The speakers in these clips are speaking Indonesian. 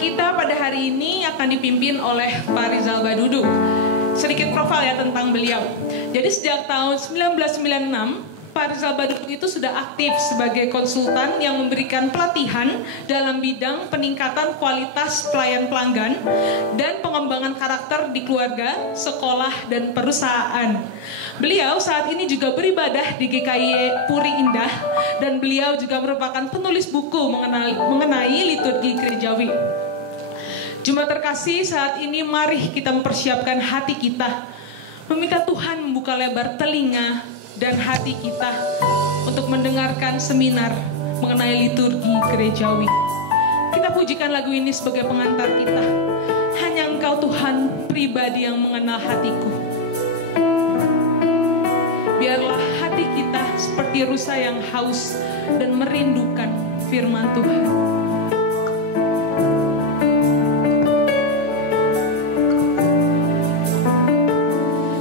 kita pada hari ini akan dipimpin oleh Pak Rizal Badudu. Sedikit profil ya tentang beliau. Jadi sejak tahun 1996, Pak Rizal Badudu itu sudah aktif sebagai konsultan yang memberikan pelatihan dalam bidang peningkatan kualitas pelayan pelanggan dan pengembangan karakter di keluarga, sekolah, dan perusahaan. Beliau saat ini juga beribadah di GKI Puri Indah dan beliau juga merupakan penulis buku mengenai liturgi gerejawi. Jemaat terkasih, saat ini mari kita mempersiapkan hati kita, meminta Tuhan membuka lebar telinga dan hati kita untuk mendengarkan seminar mengenai liturgi gerejawi. Kita pujikan lagu ini sebagai pengantar kita. Hanya Engkau Tuhan, pribadi yang mengenal hatiku. Biarlah hati kita seperti rusa yang haus dan merindukan firman Tuhan.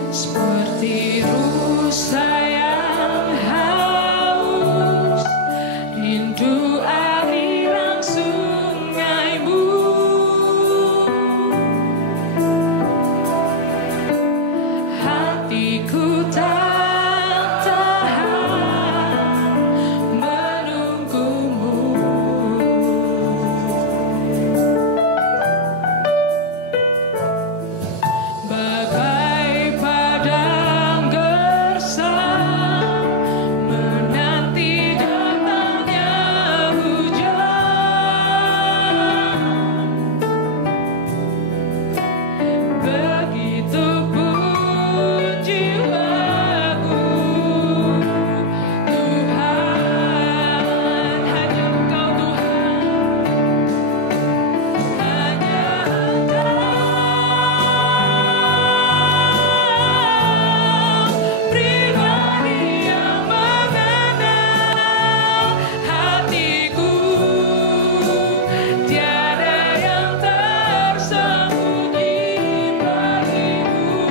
Seperti rusa yang haus, rindu aliran sungaimu. Hatiku tak tahan menunggumu. Bagai padang gersang menanti datangnya hujan, begitupun jiwaku. Tuhan, hanya Engkau Tuhan, hanya Engkau, pribadi yang mengenal hatiku. Tiada yang tersembunyi bagimu,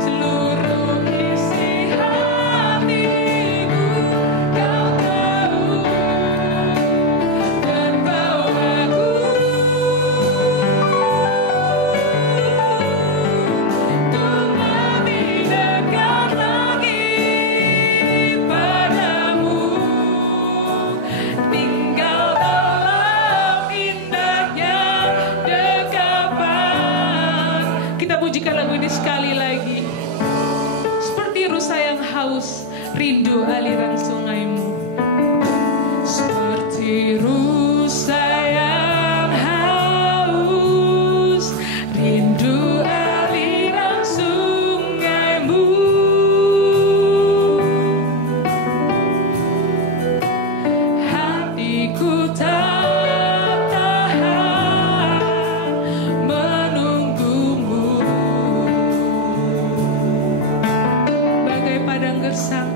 seluruh isi hatiku Kau tahu dan bawaku untuk lebih dekat lagi padamu. Tinggal dalam indahnya dekapan. Kita pujikan lagu ini sekali lagi. Seperti rusa yang haus, rindu aliran sungaimu. Seperti rusa yang haus, rindu aliran sungaimu. Hatiku tak tahan menunggumu. Bagai padang gersang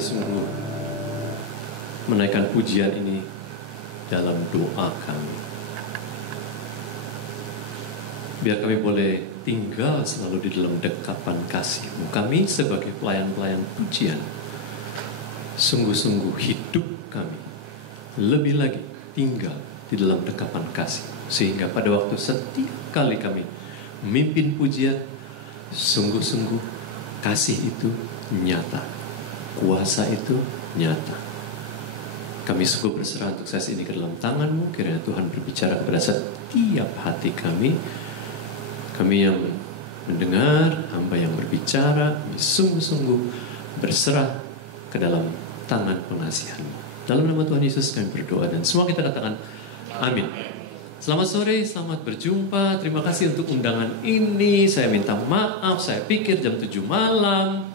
kami sungguh menaikkan pujian ini dalam doa kami. Biar kami boleh tinggal selalu di dalam dekapan kasih-Mu. Kami sebagai pelayan-pelayan pujian, sungguh-sungguh hidup kami lebih lagi tinggal di dalam dekapan kasih. Sehingga pada waktu setiap kali kami memimpin pujian, sungguh-sungguh kasih itu nyata, kuasa itu nyata. Kami sungguh berserah untuk sesi ini ke dalam tangan-Mu. Kiranya Tuhan berbicara kepada setiap hati kami. Kami yang mendengar, hamba yang berbicara, kami sungguh-sungguh berserah ke dalam tangan pengasihan-Mu. Dalam nama Tuhan Yesus kami berdoa, dan semua kita katakan amin. Selamat sore, selamat berjumpa. Terima kasih untuk undangan ini. Saya minta maaf, saya pikir jam 7 malam.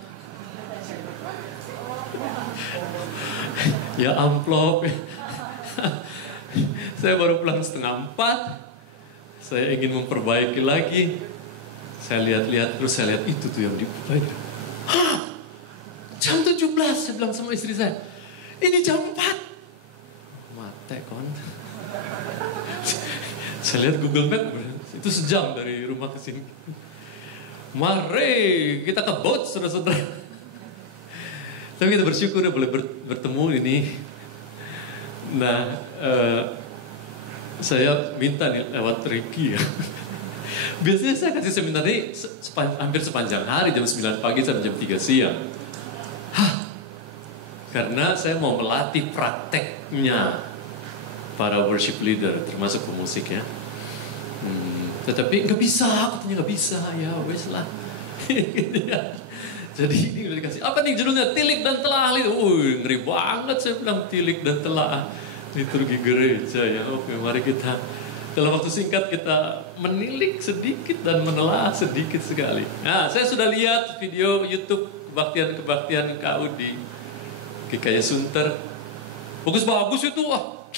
Ya amplop. Saya baru pulang 3:30. Saya ingin memperbaiki lagi. Saya lihat-lihat, terus saya lihat itu tuh yang dibuka. Hah? Jam 17, saya bilang sama istri saya. Ini jam 4. Mate kon. Saya lihat Google Map, itu sejam dari rumah ke sini. Mari kita ke boat, saudara-saudara. Tapi kita bersyukur ya boleh bertemu ini. Nah, saya minta nih lewat Ricky ya. Biasanya saya kasih seminar ini hampir sepanjang hari, jam 9 pagi sampai jam 3 siang. Karena saya mau melatih prakteknya para worship leader, termasuk pemusik ya. Tetapi nggak bisa, katanya nggak bisa, ya wes lah. Jadi ini udah dikasih, apa nih judulnya? Tilik dan telah. Ngeri banget saya bilang, tilik dan telah liturgi gereja ya. Oke, mari kita dalam waktu singkat kita menilik sedikit dan menelaah sedikit sekali. Nah, saya sudah lihat video YouTube kebaktian KU di GKI Sunter. Bagus-bagus itu, wah.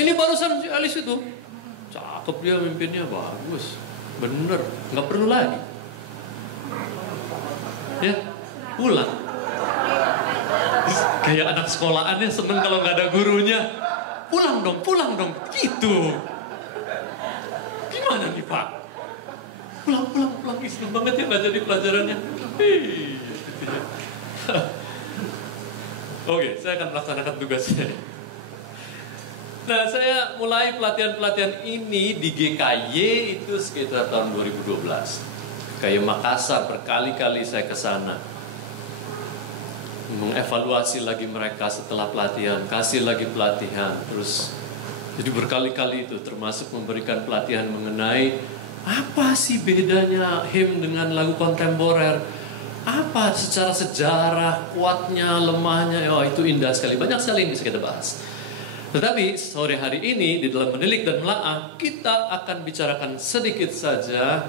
Ini barusan si Alis itu, cakep dia mimpinnya, bagus, bener, nggak perlu lagi. Ya, pulang. Kayak anak sekolahannya seneng kalau nggak ada gurunya. Pulang dong, gitu. Gimana nih Pak? Pulang, seneng banget ya nggak jadi pelajarannya. Oke, saya akan melaksanakan tugasnya. Nah, saya mulai pelatihan-pelatihan ini di GKY itu sekitar tahun 2012. Kayak Makassar, berkali-kali saya ke sana. Mengevaluasi lagi mereka setelah pelatihan, kasih lagi pelatihan, terus jadi berkali-kali itu, termasuk memberikan pelatihan mengenai apa sih bedanya hymn dengan lagu kontemporer, apa secara sejarah, kuatnya, lemahnya. Oh, itu indah sekali, banyak sekali yang bisa kita bahas. Tetapi sore hari ini di dalam menilik dan melaah, kita akan bicarakan sedikit saja.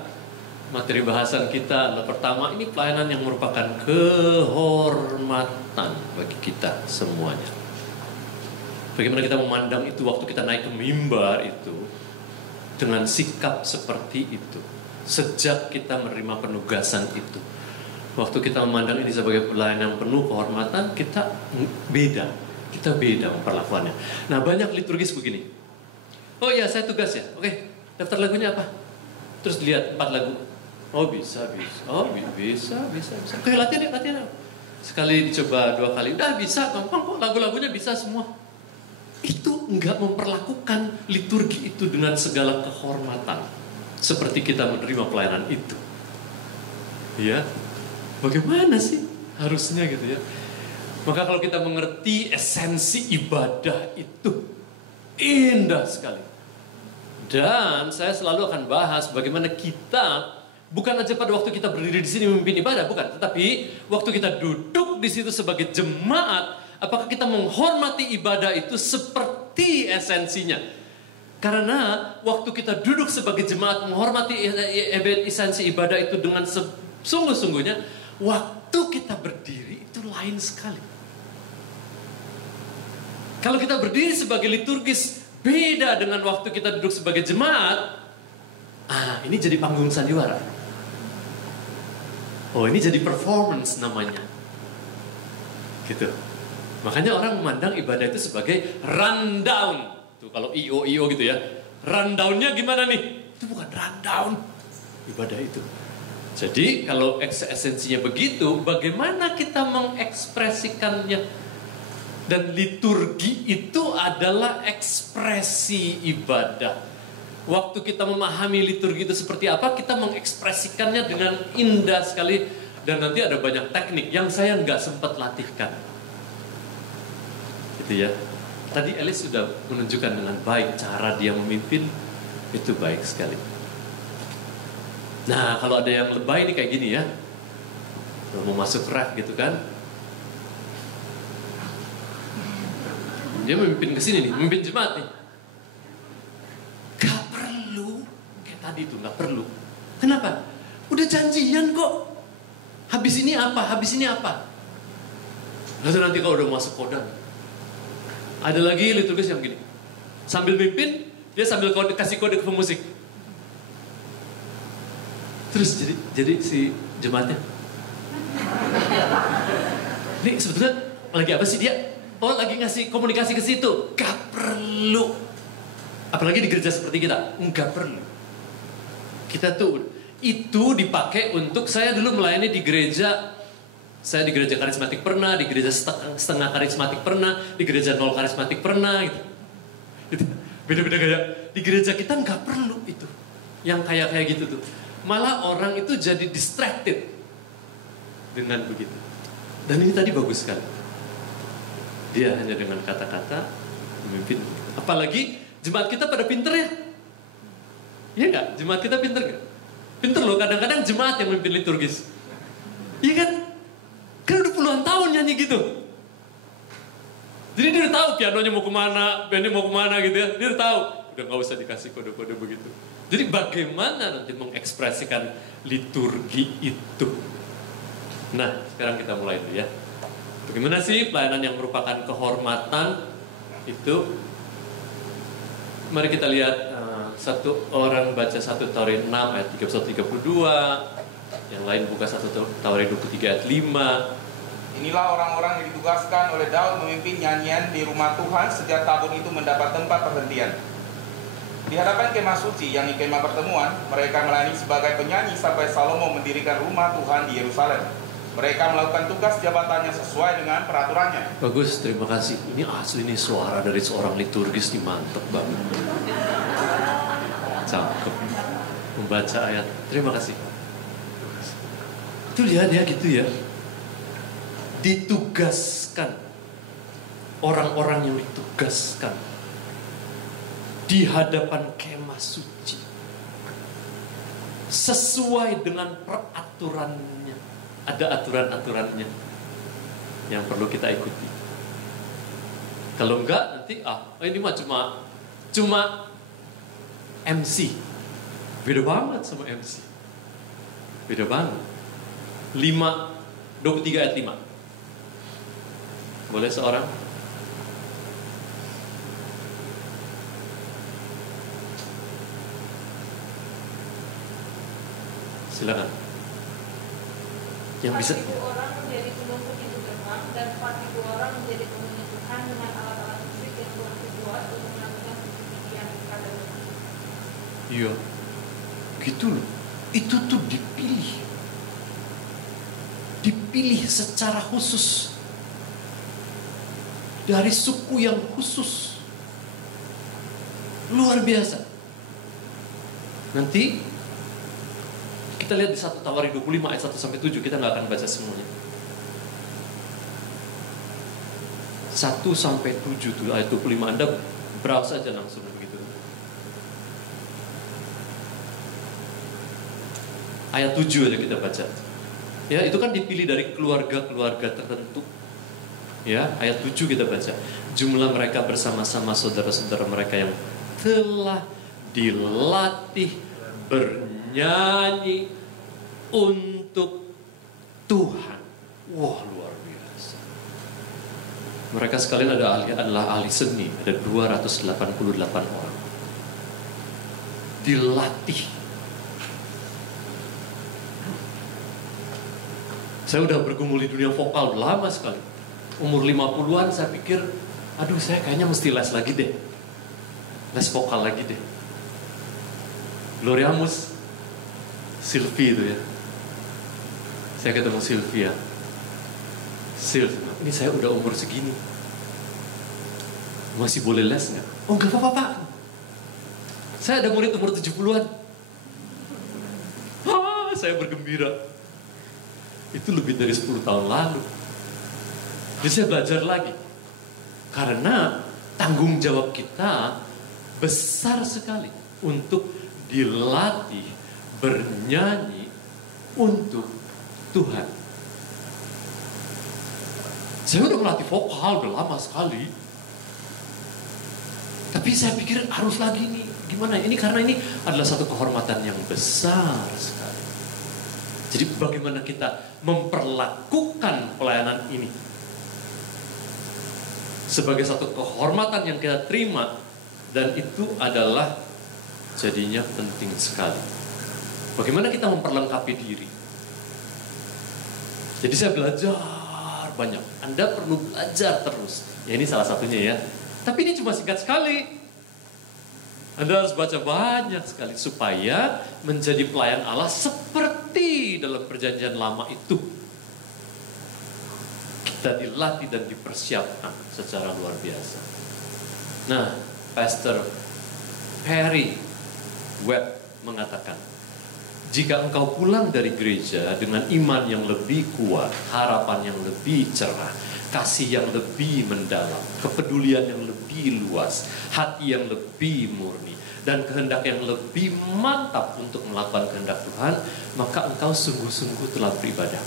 Materi bahasan kita adalah pertama, ini pelayanan yang merupakan kehormatan bagi kita semuanya. Bagaimana kita memandang itu waktu kita naik ke mimbar itu, dengan sikap seperti itu, sejak kita menerima penugasan itu. Waktu kita memandang ini sebagai pelayanan yang penuh kehormatan, kita beda memperlakuannya. Nah, banyak liturgis begini. Oh iya, saya tugas ya. Oke, daftar lagunya apa? Terus lihat 4 lagu. Oh bisa. Oh bisa. Oke, latihan. Sekali dicoba 2 kali, udah bisa, gampang kok, lagu-lagunya bisa semua. Itu enggak memperlakukan liturgi itu dengan segala kehormatan seperti kita menerima pelayanan itu. Ya, bagaimana sih harusnya gitu ya? Maka kalau kita mengerti esensi ibadah itu indah sekali. Dan saya selalu akan bahas bagaimana kita bukan aja pada waktu kita berdiri di sini memimpin ibadah, bukan, tetapi waktu kita duduk di situ sebagai jemaat, apakah kita menghormati ibadah itu seperti esensinya? Karena waktu kita duduk sebagai jemaat menghormati esensi ibadah itu dengan sungguh-sungguhnya, waktu kita berdiri itu lain sekali. Kalau kita berdiri sebagai liturgis beda dengan waktu kita duduk sebagai jemaat. Ini jadi panggung sandiwara. Oh, ini jadi performance namanya. Gitu. Makanya orang memandang ibadah itu sebagai rundown. Tuh kalau IO gitu ya. Rundownnya gimana nih? Itu bukan rundown ibadah itu. Jadi kalau esensinya begitu, bagaimana kita mengekspresikannya? Dan liturgi itu adalah ekspresi ibadah. Waktu kita memahami liturgi itu seperti apa, kita mengekspresikannya dengan indah sekali. Dan nanti ada banyak teknik yang saya nggak sempat latihkan. Gitu ya. Tadi Elis sudah menunjukkan dengan baik cara dia memimpin, itu baik sekali. Nah, kalau ada yang lebay nih kayak gini ya, mau masuk ref gitu kan, dia memimpin ke sini nih, memimpin jemaat nih. Gak perlu, kayak tadi tuh gak perlu. Kenapa? Udah janjian kok. Habis ini apa? Habis ini apa? Lalu nanti kalau udah masuk kodam, ada lagi liturgis yang gini, sambil mimpin, dia sambil kasih kode ke pemusik. Terus jadi si jemaatnya, ini sebetulnya lagi apa sih dia? Oh, lagi ngasih komunikasi ke situ. Gak perlu. Apalagi di gereja seperti kita, nggak perlu. Kita tuh itu dipakai untuk, saya dulu melayani di gereja. Saya di gereja karismatik pernah, di gereja setengah karismatik pernah, di gereja 0 karismatik pernah gitu. Beda-beda gaya. Di gereja kita nggak perlu itu. Yang kayak gitu tuh. Malah orang itu jadi distracted dengan begitu. Dan ini tadi bagus sekali. Dia hanya dengan kata-kata memimpin. Apalagi jemaat kita pada pinter ya. Iya nggak? Jemaat kita pinter nggak? Pinter loh, kadang-kadang jemaat yang memimpin liturgis. Iya kan? Kan udah puluhan tahun nyanyi gitu. Jadi dia udah tahu pianonya mau kemana, bandnya mau kemana gitu ya. Dia udah tahu. Udah gak usah dikasih kode-kode begitu. Jadi bagaimana nanti mengekspresikan liturgi itu? Nah, sekarang kita mulai dulu ya. Bagaimana sih pelayanan yang merupakan kehormatan itu? Mari kita lihat satu orang baca 1 Tawarin 6 ayat 31-32. Yang lain buka 1 Tawarin 23 ayat 5. Inilah orang-orang yang ditugaskan oleh Daud memimpin nyanyian di rumah Tuhan sejak tabut itu mendapat tempat perhentian. Di hadapan kemah suci, yang di kemah pertemuan, mereka melayani sebagai penyanyi sampai Salomo mendirikan rumah Tuhan di Yerusalem. Mereka melakukan tugas jabatannya sesuai dengan peraturannya. Bagus, terima kasih. Ini asli nih suara dari seorang liturgis, nih mantep banget. Cakep. Membaca ayat. Terima kasih. Itu lihat ya gitu ya. Ditugaskan. Orang-orang yang ditugaskan di hadapan kemah suci sesuai dengan peraturannya. Ada aturan-aturannya yang perlu kita ikuti. Kalau enggak nanti ini mah cuma MC. Beda banget sama MC. Beda banget. 23 ayat 5. Boleh seorang? Silakan. Yang bisa. 4.000 orang menjadi penuntut pintu gerbang dan 4.000 orang menjadi pengunjung Tuhan dengan alat-alat musik yang telah dibuat untuk melakukan yang pada. Iya, gitu loh. Itu tuh dipilih secara khusus dari suku yang khusus, luar biasa. Nanti kita lihat di 1 Tawarin 25 ayat 1-7. Kita nggak akan baca semuanya. 1-7 tuh ayat 25. Anda browse aja langsung begitu. Ayat 7 aja kita baca. Ya, itu kan dipilih dari keluarga-keluarga tertentu. Ya, ayat 7 kita baca. Jumlah mereka bersama-sama saudara-saudara mereka yang telah dilatih bernyanyi untuk Tuhan. Wah, luar biasa. Mereka sekalian adalah ahli seni. Ada 288 orang. Dilatih. Saya udah bergumul di dunia vokal lama sekali. Umur 50-an saya pikir, aduh saya kayaknya mesti les lagi deh. Les vokal lagi deh. Gloriamus, Sylvie itu ya. Saya ketemu Sylvia. Ini saya udah umur segini, masih boleh les nggak? Oh nggak apa-apa Pak. Saya ada murid umur 70-an. Saya bergembira. Itu lebih dari 10 tahun lalu. Jadi saya belajar lagi. Karena tanggung jawab kita besar sekali untuk dilatih bernyanyi untuk Tuhan. Saya udah melatih vokal udah lama sekali. Tapi saya pikir harus lagi nih. Gimana ini? Karena ini adalah satu kehormatan yang besar sekali. Jadi bagaimana kita memperlakukan pelayanan ini sebagai satu kehormatan yang kita terima, dan itu adalah jadinya penting sekali. Bagaimana kita memperlengkapi diri. Jadi saya belajar banyak. Anda perlu belajar terus. Ya ini salah satunya ya. Tapi ini cuma singkat sekali. Anda harus baca banyak sekali supaya menjadi pelayan Allah seperti dalam perjanjian lama itu. Kita dilatih dan dipersiapkan secara luar biasa. Nah, Pastor Perry Webb mengatakan, jika engkau pulang dari gereja dengan iman yang lebih kuat, harapan yang lebih cerah, kasih yang lebih mendalam, kepedulian yang lebih luas, hati yang lebih murni, dan kehendak yang lebih mantap untuk melakukan kehendak Tuhan, maka engkau sungguh-sungguh telah beribadah.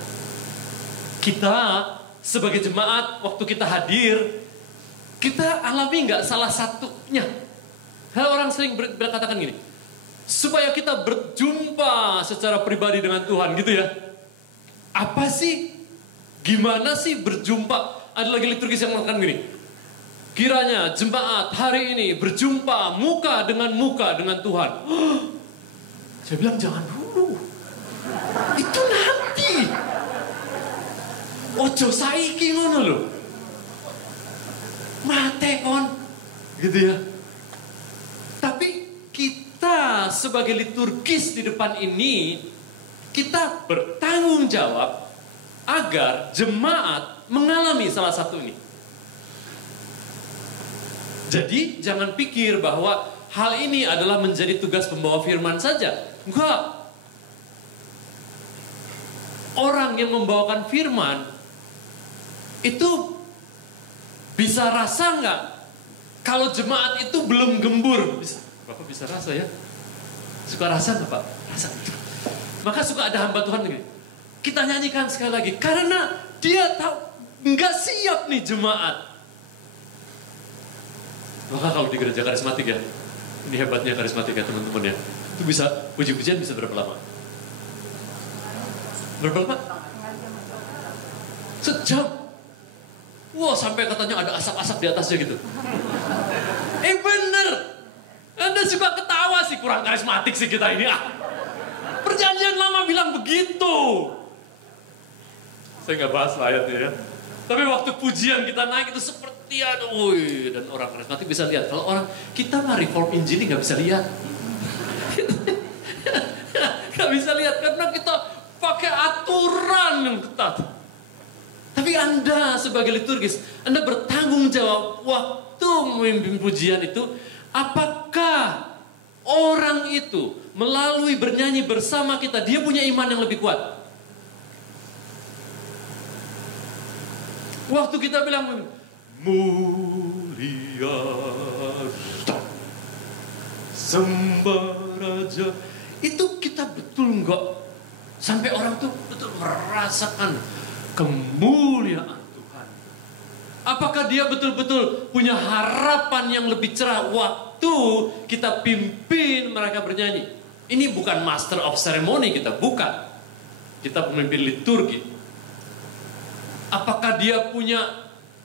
Kita sebagai jemaat, waktu kita hadir, kita alami nggak salah satunya. Hal orang sering berkatakan gini, supaya kita berjumpa secara pribadi dengan Tuhan gitu ya. Apa sih? Gimana sih berjumpa? Ada lagi liturgis yang mengatakan gini, kiranya jemaat hari ini berjumpa muka dengan Tuhan. Saya bilang jangan dulu. Itu nanti. Ojo saiki ngono lho. Mate kon. Gitu ya. Tapi kita sebagai liturgis di depan ini, kita bertanggung jawab agar jemaat mengalami salah satu ini. Jadi jangan pikir bahwa hal ini adalah menjadi tugas pembawa firman saja. Enggak. Orang yang membawakan firman itu bisa rasa enggak kalau jemaat itu belum gembur? Bapak bisa rasa ya? Suka rasa enggak Pak? Rasa. Maka suka ada hamba Tuhan gini. Kita nyanyikan sekali lagi karena dia tahu enggak siap nih jemaat. Maka kalau di gereja karismatik ya, ini hebatnya karismatik ya teman-teman ya. Itu bisa, puji-pujian bisa berapa lama? Berapa lama? Sejam. Wah, sampai katanya ada asap-asap di atasnya gitu. Bener. Anda suka ketawa sih, kurang karismatik sih kita ini. Perjanjian lama bilang begitu. Saya nggak bahas ayatnya ya. Tapi waktu pujian kita naik itu seperti dan orang karismatik bisa lihat. Kalau orang kita mah reform injili nggak bisa lihat. Nggak bisa lihat karena kita pakai aturan yang ketat. Tapi Anda sebagai liturgis, Anda bertanggung jawab waktu memimpin pujian itu. Apakah orang itu melalui bernyanyi bersama kita, dia punya iman yang lebih kuat? Waktu kita bilang mulia sembah Raja, itu kita betul enggak sampai orang tuh betul merasakan kemuliaan Tuhan? Apakah dia betul-betul punya harapan yang lebih cerah waktu kita pimpin mereka bernyanyi? Ini bukan master of ceremony kita, bukan. Kita pemimpin liturgi. Apakah dia punya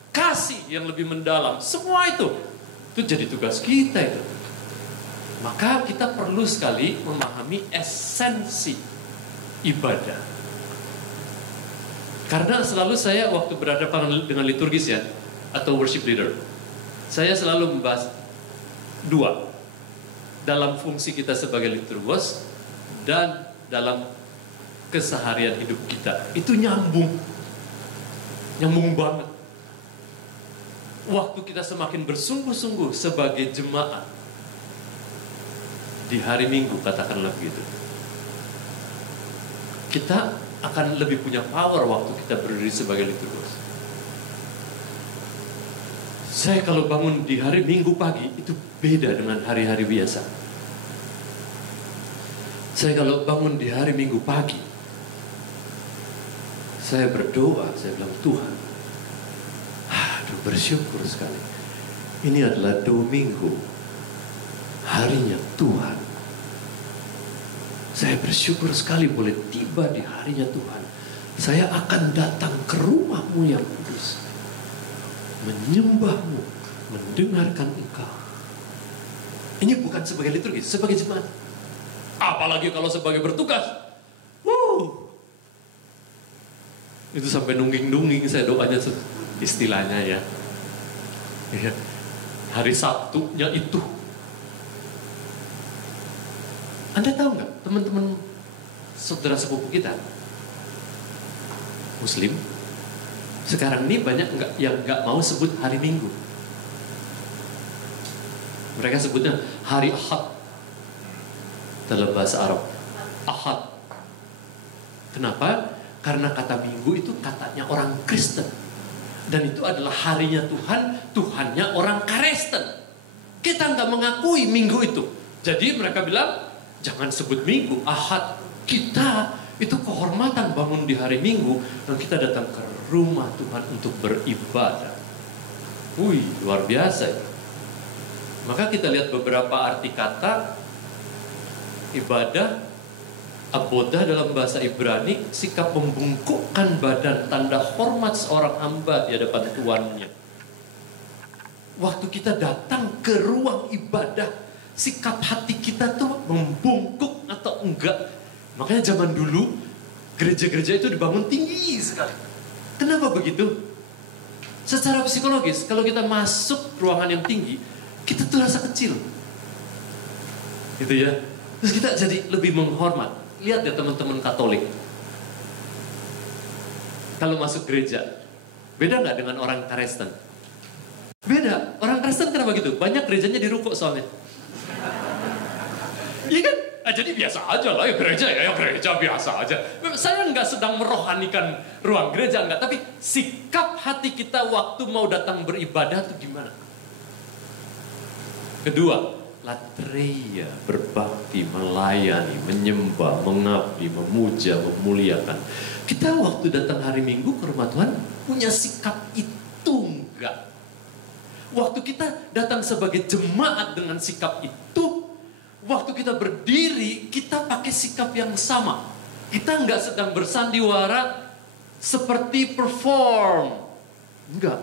kasih yang lebih mendalam? Semua itu jadi tugas kita itu. Maka kita perlu sekali memahami esensi ibadah. Karena selalu saya waktu berhadapan dengan liturgis ya, atau worship leader, saya selalu membahas dua. Dalam fungsi kita sebagai liturgos dan dalam keseharian hidup kita. Itu nyambung. Nyambung banget. Waktu kita semakin bersungguh-sungguh sebagai jemaat di hari Minggu, katakanlah begitu, kita akan lebih punya power waktu kita berdiri sebagai liturgos. Saya kalau bangun di hari Minggu pagi itu beda dengan hari-hari biasa. Saya kalau bangun di hari Minggu pagi, saya berdoa, saya bilang, Tuhan, aduh bersyukur sekali. Ini adalah Domingo, harinya Tuhan. Saya bersyukur sekali boleh tiba di harinya Tuhan. Saya akan datang ke rumah-Mu yang kudus, menyembah-Mu, mendengarkan Engkau. Ini bukan sebagai liturgi, sebagai jemaat. Apalagi kalau sebagai bertugas. Itu sampai nungging-nungging saya doanya, istilahnya ya. Hari Sabtunya itu. Anda tahu nggak, teman-teman saudara sepupu kita Muslim sekarang ini banyak yang nggak mau sebut hari Minggu. Mereka sebutnya hari Ahad dalam bahasa Arab. Ahad. Kenapa? Karena kata Minggu itu katanya orang Kristen, dan itu adalah harinya Tuhan, Tuhannya orang Kristen. Kita nggak mengakui Minggu itu. Jadi mereka bilang jangan sebut Minggu, Ahad. Kita itu kehormatan bangun di hari Minggu dan kita datang ke rumah Tuhan untuk beribadah. Wih, luar biasa ya. Maka kita lihat beberapa arti kata ibadah. Abodah dalam bahasa Ibrani, sikap membungkukkan badan, tanda hormat seorang hamba di hadapan tuannya. Waktu kita datang ke ruang ibadah, sikap hati kita tuh membungkuk atau enggak. Makanya zaman dulu gereja-gereja itu dibangun tinggi sekali. Kenapa begitu? Secara psikologis, kalau kita masuk ruangan yang tinggi, kita tuh rasa kecil, gitu ya. Terus kita jadi lebih menghormat. Lihat ya teman-teman Katolik, kalau masuk gereja, beda nggak dengan orang Kristen? Beda. Orang Kristen kenapa gitu? Banyak gerejanya di ruko soalnya. Iya kan? Jadi biasa aja lah ya gereja biasa aja. Saya nggak sedang merohanikan ruang gereja, nggak. Tapi sikap hati kita waktu mau datang beribadah itu gimana? Kedua, latreia, berbakti, melayani, menyembah, mengabdi, memuja, memuliakan. Kita waktu datang hari Minggu ke rumah Tuhan punya sikap itu enggak? Waktu kita datang sebagai jemaat dengan sikap itu, waktu kita berdiri kita pakai sikap yang sama. Kita enggak sedang bersandiwara seperti perform, enggak.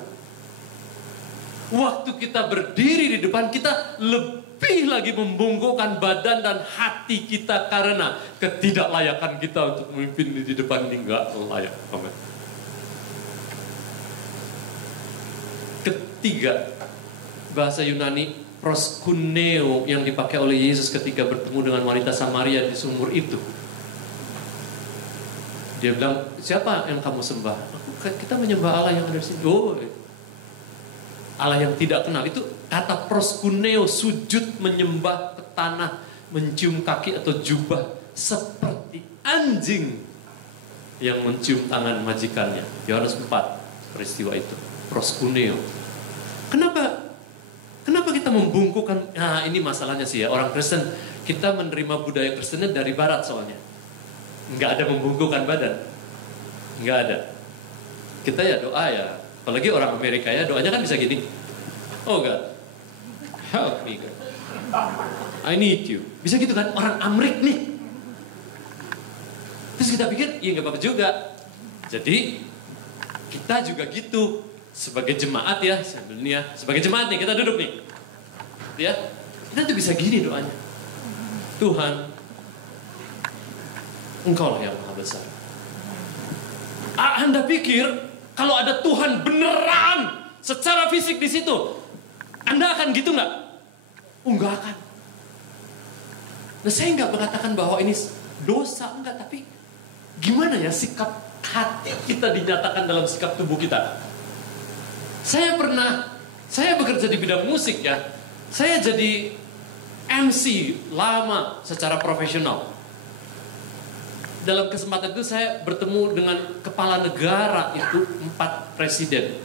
Waktu kita berdiri di depan kita lebih lagi membungkukkan badan dan hati kita karena ketidaklayakan kita untuk memimpin di depan ini enggak layak. Amen. Ketiga, bahasa Yunani proskuneo yang dipakai oleh Yesus ketika bertemu dengan wanita Samaria di sumur itu. Dia bilang, siapa yang kamu sembah? Kita menyembah Allah yang ada di sini. Oh, Allah yang tidak kenal. Itu kata proskuneo, sujud menyembah ke tanah, mencium kaki atau jubah, seperti anjing yang mencium tangan majikannya. Yohanes 4 peristiwa itu, proskuneo. Kenapa kita membungkukkan? Nah, ini masalahnya sih ya, orang Kristen kita menerima budaya Kristennya dari Barat soalnya. Nggak ada membungkukkan badan, nggak ada. Kita ya doa ya. Apalagi orang Amerika ya, doanya kan bisa gini. Oh God, help me God, I need you. Bisa gitu kan, orang Amrik nih. Terus kita pikir, iya gak apa-apa juga. Jadi, kita juga gitu. Sebagai jemaat ya, sebagai jemaat nih, kita duduk nih. Ya, kita tuh bisa gini doanya. Tuhan, Engkau lah yang maha besar. Anda pikir kalau ada Tuhan beneran secara fisik di situ, Anda akan gitu nggak? Nggak akan. Nah, saya nggak mengatakan bahwa ini dosa, enggak, tapi gimana ya sikap hati kita dinyatakan dalam sikap tubuh kita. Saya bekerja di bidang musik ya. Saya jadi MC lama secara profesional. Dalam kesempatan itu saya bertemu dengan kepala negara itu 4 presiden.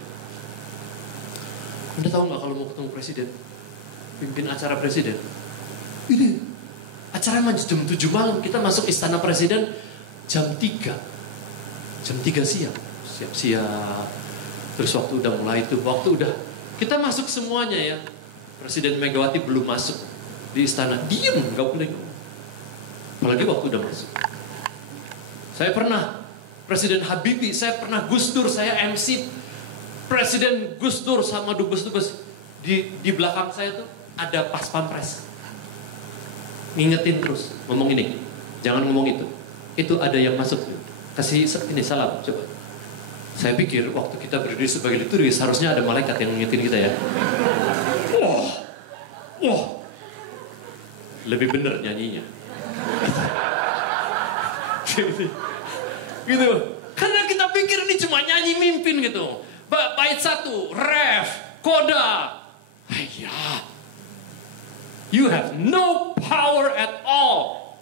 Anda tahu nggak kalau mau ketemu presiden, pimpin acara presiden, ini acara jam 7 malam, kita masuk istana presiden jam 3 siang, siap-siap. Terus waktu udah mulai itu, waktu udah kita masuk semuanya ya. Presiden Megawati belum masuk di istana, diem, nggak boleh. Apalagi waktu udah masuk. Saya pernah Presiden Habibie, saya pernah Gus Dur, saya MC Presiden Gus Dur sama dubes-dubes. Di belakang saya tuh ada pas pampres, ngingetin terus, ngomong ini, jangan ngomong itu. Itu ada yang masuk, kasih ini salam, coba. Saya pikir waktu kita berdiri sebagai liturgis harusnya ada malaikat yang ngingetin kita ya. Wah, lebih bener nyanyinya. Gitu. Karena kita pikir ini cuma nyanyi mimpin gitu. Bait 1, ref, koda. Ya. You have no power at all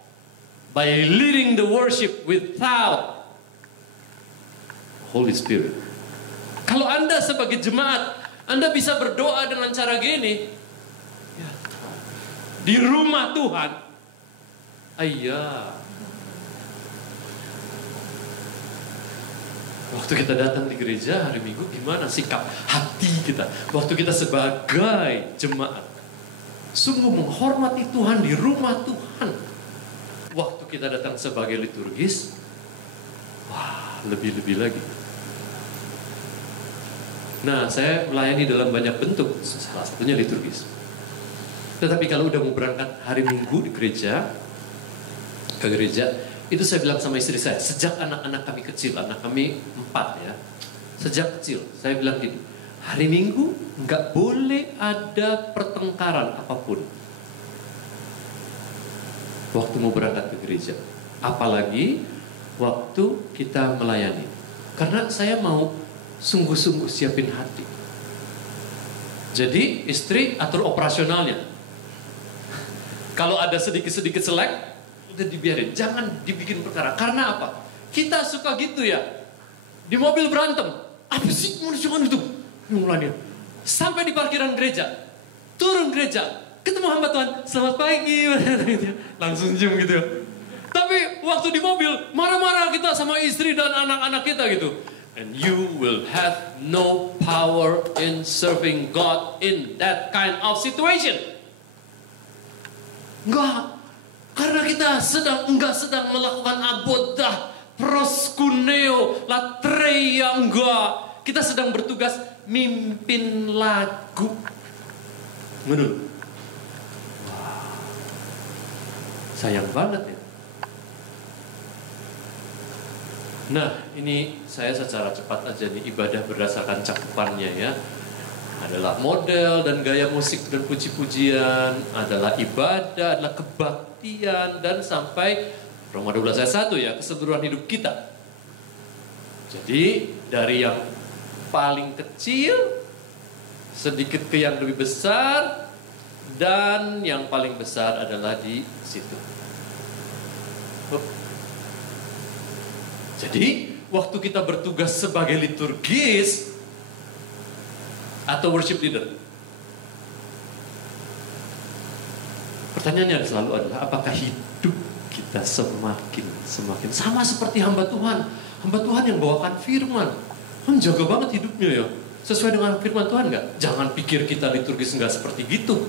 by leading the worship without Holy Spirit. Kalau Anda sebagai jemaat, Anda bisa berdoa dengan cara gini. Ya. Di rumah Tuhan. Waktu kita datang di gereja hari Minggu, gimana sikap hati kita? Waktu kita sebagai jemaat, sungguh menghormati Tuhan di rumah Tuhan. Waktu kita datang sebagai liturgis, wah, lebih-lebih lagi. Nah, saya melayani dalam banyak bentuk, salah satunya liturgis. Tetapi kalau udah mau berangkat hari Minggu di gereja, ke gereja, itu saya bilang sama istri saya, sejak anak-anak kami kecil, anak kami 4 ya, sejak kecil, saya bilang gini, hari Minggu nggak boleh ada pertengkaran apapun. Waktu mau berangkat ke gereja, apalagi waktu kita melayani. Karena saya mau sungguh-sungguh siapin hati. Jadi istri atur operasionalnya. Kalau ada sedikit-sedikit selek, udah dibiarin, jangan dibikin perkara. Karena apa? Kita suka gitu ya. Di mobil berantem, apa sih manusia itu? Mulanya sampai di parkiran gereja, turun gereja, ketemu hamba Tuhan, selamat pagi, langsung cium gitu. Tapi waktu di mobil marah-marah kita sama istri dan anak-anak kita gitu. And you will have no power in serving God in that kind of situation. Enggak. Karena kita enggak sedang melakukan abodah, proskuneo, latreia, enggak. Kita sedang bertugas mimpin lagu. Menurut. Wow. Sayang banget ya. Nah, ini saya secara cepat aja nih, ibadah berdasarkan cakupannya ya. Adalah model dan gaya musik dan puji-pujian, adalah ibadah, adalah kebaktian, dan sampai Roma 12 ayat 1 ya, keseluruhan hidup kita. Jadi dari yang paling kecil sedikit ke yang lebih besar, dan yang paling besar adalah di situ. Jadi waktu kita bertugas sebagai liturgis atau worship leader, pertanyaannya selalu adalah apakah hidup kita semakin sama seperti hamba Tuhan yang bawakan firman, jaga banget hidupnya ya, sesuai dengan firman Tuhan nggak? Jangan pikir kita liturgis nggak seperti gitu.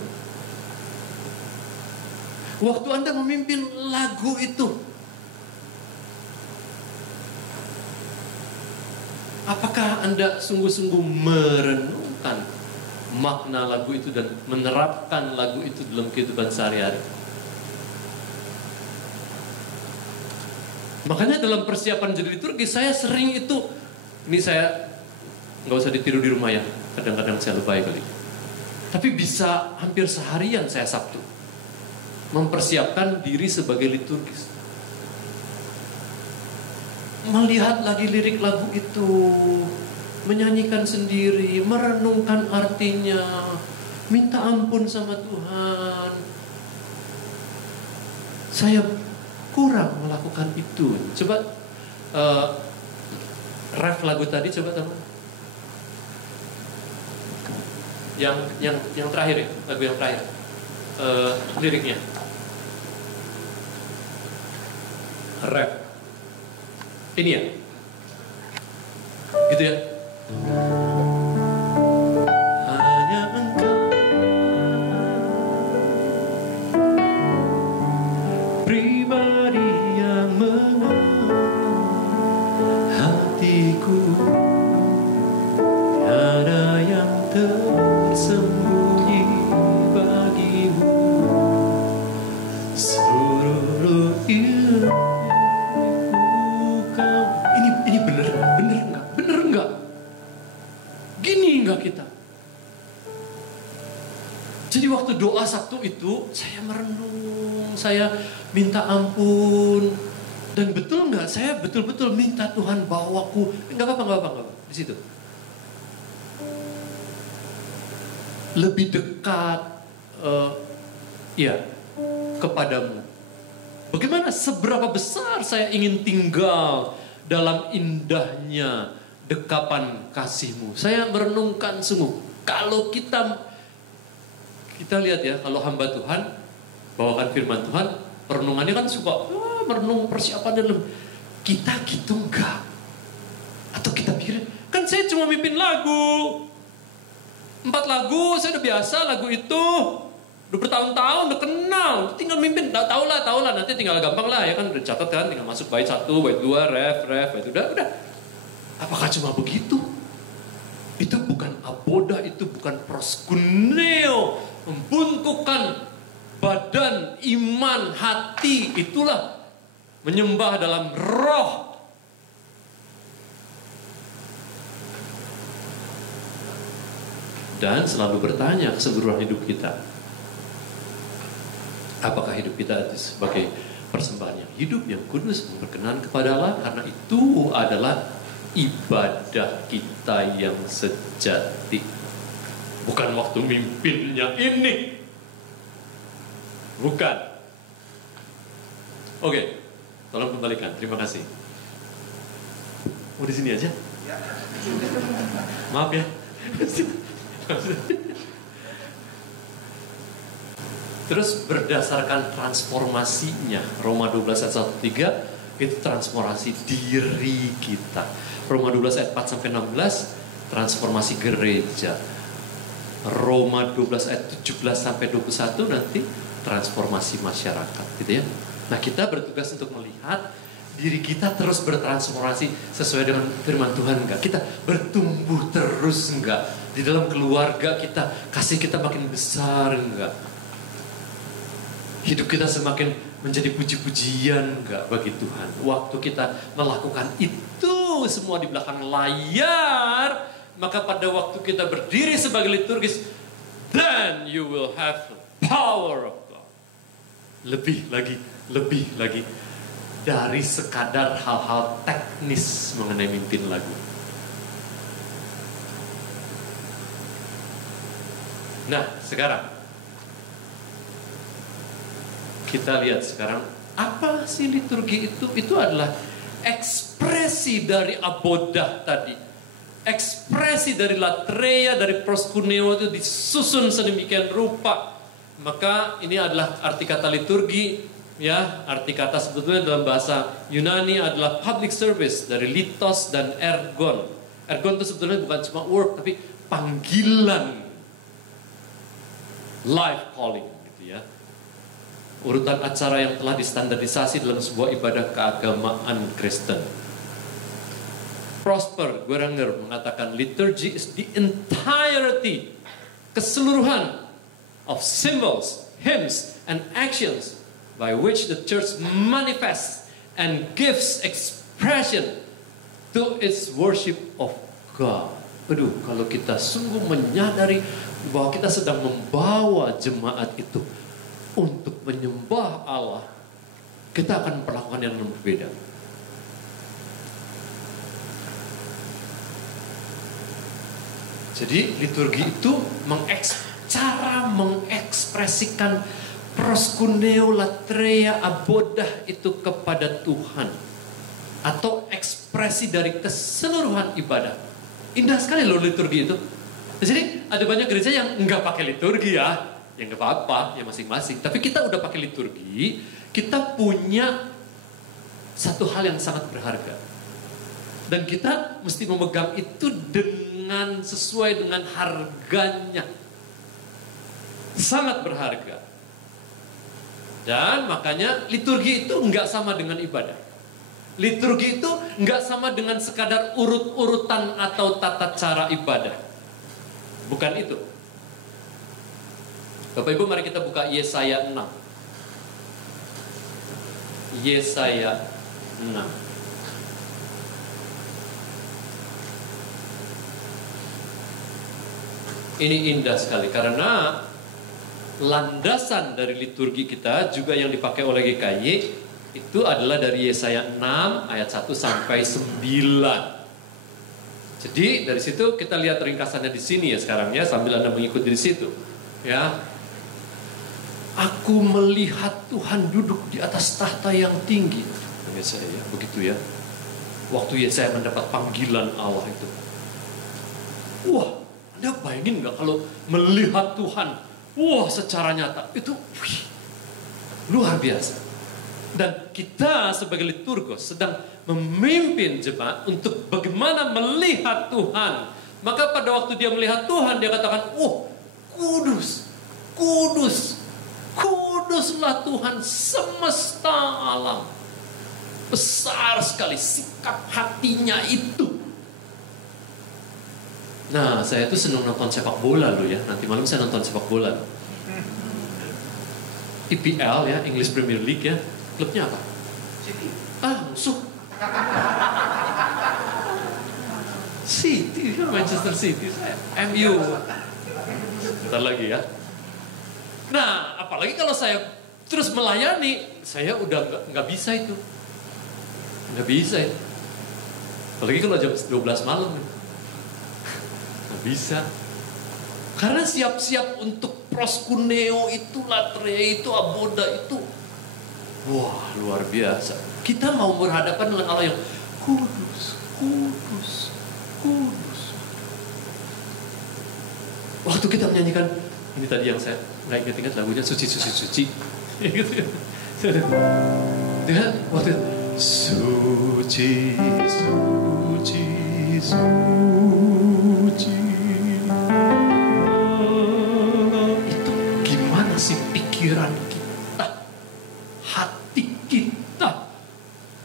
Waktu Anda memimpin lagu itu, apakah Anda sungguh-sungguh merenungkan makna lagu itu dan menerapkan lagu itu dalam kehidupan sehari-hari? Makanya dalam persiapan jadi liturgi saya sering itu, ini saya nggak usah ditiru di rumah ya, kadang-kadang saya lebay kali. Tapi bisa hampir seharian saya Sabtu mempersiapkan diri sebagai liturgis. Melihat lagi lirik lagu itu, menyanyikan sendiri, merenungkan artinya, minta ampun sama Tuhan. Saya kurang melakukan itu. Coba ref lagu tadi, coba teman. Yang terakhir ya, lagu yang terakhir. Liriknya. Ref. Ini ya. Gitu ya. Hanya Engkau pribadi yang mengenal hatiku, tiada yang tersembunyi bagimu, seluruh ilmu kau. Ini bener enggak? Gini enggak kita? Jadi waktu doa Sabtu itu saya merenung, saya minta ampun, dan betul enggak? Saya betul-betul minta Tuhan bawaku. Enggak apa-apa di situ. Lebih dekat, kepadamu. Bagaimana seberapa besar saya ingin tinggal dalam indahnya dekapan kasih-Mu. Saya merenungkan sungguh. Kalau kita lihat ya, kalau hamba Tuhan bawakan firman Tuhan, perenungannya kan suka merenung persiapan dalam. Kita gitu enggak? Atau kita pikir, kan saya cuma mimpin lagu 4 lagu, saya udah biasa lagu itu, udah bertahun-tahun, udah kenal, tinggal mimpin, tahu lah, nanti tinggal gampang lah ya kan, udah catat kan, tinggal masuk bait 1, bait 2, ref, itu udah. Apakah cuma begitu? Itu bukan abodah, itu bukan proskuneo, membungkukkan badan, iman, hati, itulah menyembah dalam roh. Dan selalu bertanya keseluruhan hidup kita, apakah hidup kita itu sebagai persembahan yang hidup, yang kudus, berkenan kepada Allah? Karena itu adalah ibadah kita yang sejati. Bukan waktu mimpinnya ini. Bukan. Oke, tolong kembalikan. Terima kasih. Di sini aja. Maaf ya. Terus berdasarkan transformasinya, Roma 12 ayat 1-3 itu transformasi diri kita. Roma 12 ayat 4-16 transformasi gereja. Roma 12 ayat 17-21 nanti transformasi masyarakat, gitu ya. Nah, kita bertugas untuk melihat diri kita terus bertransformasi sesuai dengan firman Tuhan enggak? Kita bertumbuh terus enggak? Di dalam keluarga kita, kasih kita makin besar enggak? Hidup kita semakin menjadi puji-pujian enggak bagi Tuhan? Waktu kita melakukan itu semua di belakang layar, maka pada waktu kita berdiri sebagai liturgis, then you will have the power of God. Lebih lagi dari sekadar hal-hal teknis mengenai mimpin lagu. Nah, sekarang kita lihat sekarang apa sih liturgi itu? Itu adalah ekspresi dari abodah tadi. Ekspresi dari latreia, dari proskuneo itu disusun sedemikian rupa. Maka ini adalah arti kata liturgi. Ya, arti kata sebetulnya dalam bahasa Yunani adalah public service dari litos dan ergon. Ergon itu sebetulnya bukan cuma work, tapi panggilan, life calling, gitu ya. Urutan acara yang telah distandarisasi dalam sebuah ibadah keagamaan Kristen. Prosper Gueranger mengatakan liturgy is the entirety, keseluruhan of symbols, hymns, and actions by which the church manifests and gives expression to its worship of God. Aduh, kalau kita sungguh menyadari bahwa kita sedang membawa jemaat itu untuk menyembah Allah, kita akan melakukan yang berbeda. Jadi liturgi itu cara mengekspresikan proskuneo latreia abodah itu kepada Tuhan, atau ekspresi dari keseluruhan ibadah. Indah sekali loh liturgi itu. Jadi ada banyak gereja yang nggak pakai liturgi ya nggak apa-apa, ya masing-masing. Tapi kita udah pakai liturgi, kita punya satu hal yang sangat berharga. Dan kita mesti memegang itu dengan sesuai dengan harganya. Sangat berharga. Dan makanya liturgi itu nggak sama dengan ibadah. Liturgi itu nggak sama dengan sekadar urut-urutan atau tata cara ibadah. Bukan itu. Bapak Ibu, mari kita buka Yesaya 6. Yesaya 6. Ini indah sekali karena landasan dari liturgi kita juga yang dipakai oleh GKY itu adalah dari Yesaya 6 ayat 1 sampai 9. Jadi dari situ kita lihat ringkasannya di sini ya sekarang ya, sambil Anda mengikuti di situ. Ya. Aku melihat Tuhan duduk di atas tahta yang tinggi. Yesaya ya, begitu ya. Waktu Yesaya mendapat panggilan Allah itu. Wah, Anda bayangin nggak kalau melihat Tuhan, wah secara nyata itu luar biasa. Dan kita sebagai liturgos sedang memimpin jemaat untuk bagaimana melihat Tuhan. Maka pada waktu dia melihat Tuhan, dia katakan, kudus, kudus, kuduslah Tuhan semesta alam. Besar sekali sikap hatinya itu. Nah, saya tuh senang nonton sepak bola loh ya. Nanti malam saya nonton sepak bola. IPL ya, English Premier League ya. Klubnya apa? City. Musuh. City, Manchester City. MU. Bentar lagi ya. Nah, apalagi kalau saya terus melayani, saya udah nggak bisa itu. Nggak bisa ya. Apalagi kalau jam 12 malam. Nggak bisa. Karena siap-siap untuk proskuneo itu, latreia itu, aboda itu. Wah, luar biasa. Kita mau berhadapan dengan Allah yang kudus, kudus, kudus. Waktu kita menyanyikan, ini tadi yang saya nggak ingat-ingat lagunya, suci, suci, suci. Gitu ya. Dengan waktu itu, suci, suci, suci. Itu gimana sih pikiran kita, hati kita?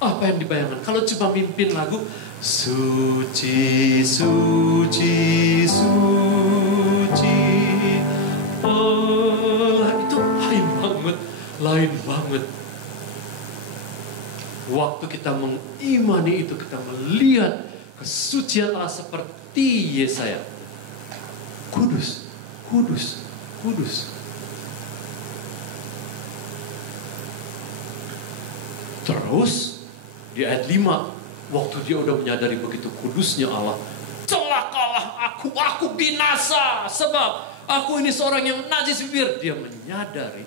Apa yang dibayangkan? Kalau cuma mimpin lagu suci, suci, suci, itu lain banget, lain banget. Waktu kita mengimani itu, kita melihat kesucian Allah seperti Yesaya. Kudus, kudus, kudus. Terus di ayat 5, waktu dia udah menyadari begitu kudusnya Allah, celakalah aku binasa, sebab aku ini seorang yang najis bibir. Dia menyadari